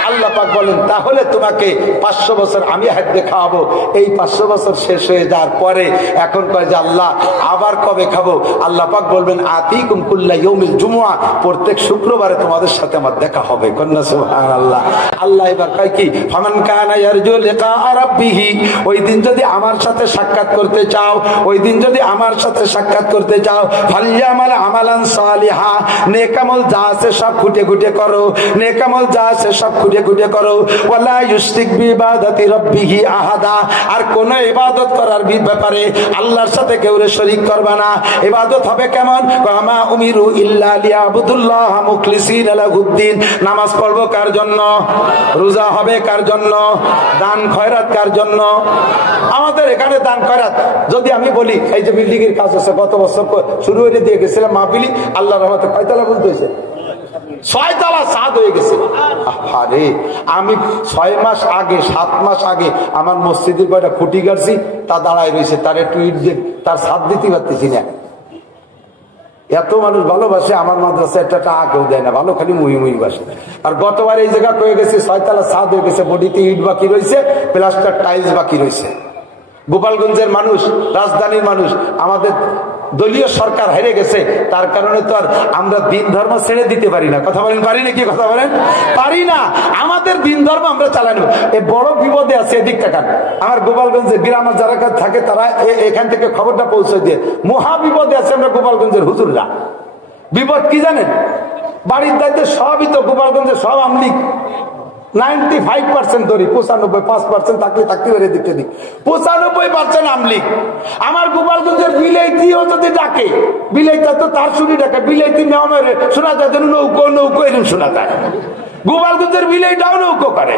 আল্লাহ পাক বলেন তাহলে তোমাকে 500 বছর আমি হাতে খাওয়াবো। এই 500 বছর শেষ হয়ে যাওয়ার পরে এখন কয় যে আল্লাহ আবার কবে খাবো? আল্লাহ পাক বলবেন আতিকুম কুল্লা ইয়াউমিল জুমুআ, প্রত্যেক শুক্রবারে তোমাদের সাথে আমার দেখা হবে। কন্যা সুবহানাল্লাহ। আল্লাহ এবার কয় কি? ফামান কানা ইয়ারজু লিকা রাব্বিহি, ওই দিন যদি আমার সাথে সাক্ষাৎ করতে চাও, ওই দিন যদি আমার সাথে সাক্ষাৎ করতে চাও, ফালিয়ামাল আমালান সালিহা, নেক আমল যা আছে সব খুঁটে খুঁটে করো, নেক আমল যা আছে সব খুঁটে খুঁটে করো। ওয়ালা ইউশরিক বিইবাদাতি রাব্বিহি আহাদা, আর কোন ইবাদত করার ব্যাপারে আল্লাহর সাথে কেউ শরীক করবে না। ইবাদত হবে কেমন? ওয়ামা উমিরু ইল্লা লিয়াবুদুল্লাহ মুখলিসিনা লাহুদ্দিন। নামাজ পড়বো কার জন্য? রোজা হবে কার জন্য? দান খয়রাত কার জন্য? আমাদের এখানে দান খয়রাত যদি আমি বলি, এই যে বিল্ডিং এর কাজ আছে গত বছর শুরু হয়ে দিয়ে গেছিলাম মাহফিলি, আল্লাহর রহমতে কয়তলা বলতে হয়েছে? 6 তলা ছাদ হয়ে গেছে। আরে আমি 6 মাস আগে 7 মাস আগে আমার মসজিদের কয়টা খুঁটি গাড়ছি, তা দাঁড়ায় রয়েছে, তার একটু ইট দিয়ে তার ছাদ দিতে পারতেছি না। এত মানুষ ভালোবাসে আমার মাদ্রাসা, একটা টাকা কেউ দেয় না, ভালো খালি মুহি মুহি বাসে। আর গতবার এই জায়গা হয়ে গেছে 6 তলা ছাদ হয়ে গেছে, বডিতে ইট বাকি রয়েছে, প্লাস্টার টাইলস বাকি রয়েছে। গোপালগঞ্জের মানুষ, রাজধানীর মানুষ, আমাদের দলীয় সরকার হেরে গেছে, তার কারণে তো আর আমরা দিন ধর্ম ছেড়ে দিতে পারি না। কথা বলেন পারি না? কি কথা বলেন? পারি না। আমাদের দিন ধর্ম আমরা চালাই নেব। এই বড় বিপদে আছে, এদিক তাকান। আমার গোপালগঞ্জের গ্রামে যারা থাকে তারা এখান থেকে খবরটা পৌঁছে দিয়ে, মহা বিপদে আছে আমরা গোপালগঞ্জের হুজুররা। বিপদ কি জানেন? বাড়ির দায়িত্বে সবই তো গোপালগঞ্জের সব আমলিক 95% ধরি, 95% থাকলে থাকতে পারে, দিতে দিক 95% আমলিক। আমার গোপালগঞ্জের বিলাইতিও যদি ডাকে, বিলাইতা তো তার শুনি ডাকে, বিলাইতি নেওয়া শোনা যায়, নৌকো নৌকো এরকম শোনা যায়। গোপালগঞ্জের বিলাইটাও নৌকো করে।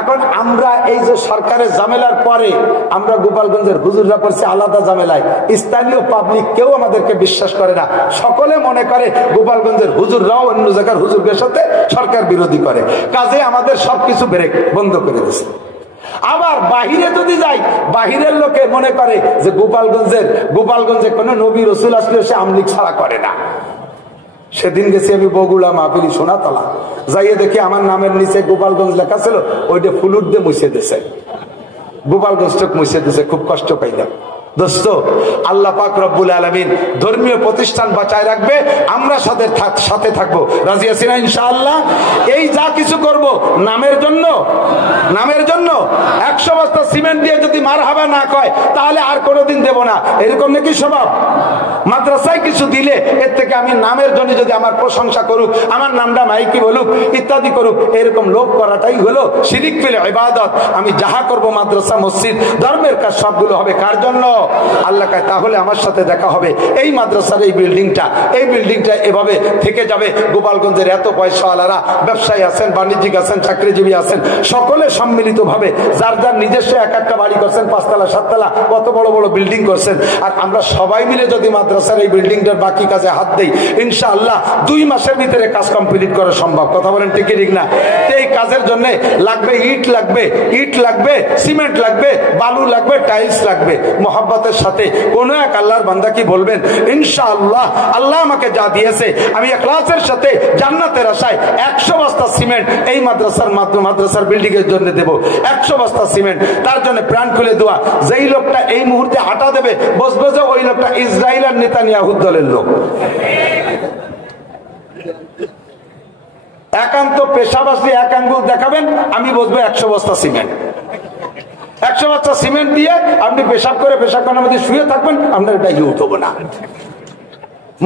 এখন আমরা এই যে সরকারের ঝামেলার পরে আমরা গোপালগঞ্জের হুজুররা পড়ছে আলাদা ঝামেলায়, স্থানীয় পাবলিক কেউ আমাদেরকে বিশ্বাস করে না। সকলে মনে করে গোপালগঞ্জের হুজুররাও অন্য জায়গার হুজুরদের সাথে সরকার বিরোধী করে, কাজে আমাদের সবকিছু ব্রেক বন্ধ করে দিচ্ছে। আবার বাহিরে যদি যাই, বাহিরের লোকে মনে করে যে গোপালগঞ্জে কোনো নবী রসুল আসলে সে আমলিক ছাড়া করে না। সেদিন গেছি আমি বগুড়া মাহফিলি সোনাতলা, যাইয়ে দেখি আমার নামের নিচে গোপালগঞ্জ লেখা ছিল, ওইটা ফুলুর দিয়ে মুছে দিছে, গোপালগঞ্জ মুছে দিছে। খুব কষ্ট পাইলাম। দোস্ত, আল্লাহ পাক রব্বুল আলামিন ধর্মীয় প্রতিষ্ঠান বাঁচায় রাখবে, আমরা সাথে থাকবো। রাজি আছি না ইনশাআল্লাহ? এই যা কিছু করব নামের জন্য 100 বস্তা সিমেন্ট দিয়ে যদি মারহাবা না কয় তাহলে আর কোনোদিন দেব না, এরকম নাকি স্বভাব? মাদ্রাসায় কিছু দিলে এর থেকে আমি নামের জন্য যদি আমার প্রশংসা করুক, আমার নামটা মাইকি বলুক, ইত্যাদি করুক, এরকম লোক করাটাই হলো শিরিক ফিল ইবাদত। আমি যাহা করব মাদ্রাসা মসজিদ ধর্মের কাজ সবগুলো হবে কার জন্য? আল্লাহ কয় তাহলে আমার সাথে দেখা হবে। এই মাদ্রাসার এই বিল্ডিংটা এভাবে থেকে যাবে। গোপালগঞ্জের এত পয়সাওয়ালারা, ব্যবসায়ী আছেন, বাণিজ্যিক আছেন, চাকরিজীবী আছেন, সকলে সম্মিলিত ভাবে যার যার নিজস্ব এক একটা বাড়ি করছেন, 5 তলা 7 তলা, কত বড় বড় বিল্ডিং করছেন। আর আমরা সবাই মিলে যদি মাদ্রাসার এই বিল্ডিংটার বাকি কাজে হাত দেই, ইনশাআল্লাহ 2 মাসের ভিতরে কাজ কমপ্লিট করা সম্ভব। কথা বলেন ঠিক ঠিক না? এই কাজের জন্য লাগবে ইট লাগবে, সিমেন্ট লাগবে, বালু লাগবে, টাইলস লাগবে। মোহাব্বতের সাথে কোন এক আল্লাহর বান্দা কি বলবেন, ইনশাআল্লাহ আল্লাহ আমাকে যা দিয়েছে আমি ইখলাসের সাথে জান্নাতের আশায় 100 বস্তা সিমেন্ট এই মাদ্রাসার বিল্ডিং এর জন্য দেব। 100 বস্তা সিমেন্ট, তার জন্য প্রাণ খুলে দোয়া। যেই লোকটা এই মুহূর্তে হাঁটা দেবে, বসবে যে ওই লোকটা ইসরাইল আর নেতানিয়াহু দলের লোক। একান্ত পেশাবাসী এক আঙ্গুল দেখাবেন, আমি বসবো 100 বস্তা সিমেন্ট। 100 বস্তা সিমেন্ট দিয়ে আপনি পেশাব করার মধ্যে শুয়ে থাকবেন, আপনার এটা ইউজ হবো না।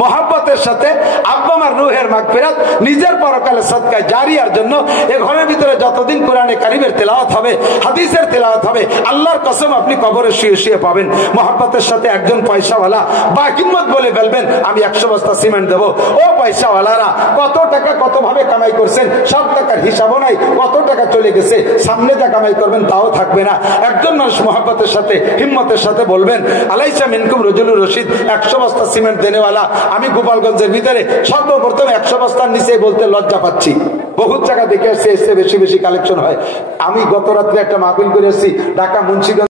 মোহাব্বতের সাথে আব্বা আমার রূহের মাগফিরাত, নিজের পরকালে সদকায়ে জারিয়ার জন্য এ ঘরের ভিতরে যতদিন কোরআনে কারীমের তেলাওয়াত হবে, হাদিসের তেলাওয়াত হবে, আল্লাহর কসম আপনি কবরে শুয়ে শুয়ে পাবেন। মোহাব্বতের সাথে একজন পয়সাওয়ালা বা হিম্মত বলে ফেলবেন আমি 100 বস্তা সিমেন্ট দেবো। ও পয়সাওয়ালারা কত টাকা কত ভাবে কামাই করছেন, সব টাকার হিসাবও নাই, কত টাকা চলে গেছে, সামনে যা কামাই করবেন তাও থাকবে না। একজন মানুষ মোহাব্বতের সাথে হিম্মতের সাথে বলবেন আলাইসা মিনকুম রজুলুর রশিদ, 100 বস্তা সিমেন্ট দেনেওয়ালা। আমি গোপালগঞ্জের ভিতরে সর্বপ্রথম 100 বস্তার নিচে বলতে লজ্জা পাচ্ছি। বহুত জায়গা দেখে আসছে, এসে বেশি বেশি কালেকশন হয়। আমি গত রাত্রে একটা মাহফিল করে এসেছি ঢাকা মুন্সিগঞ্জ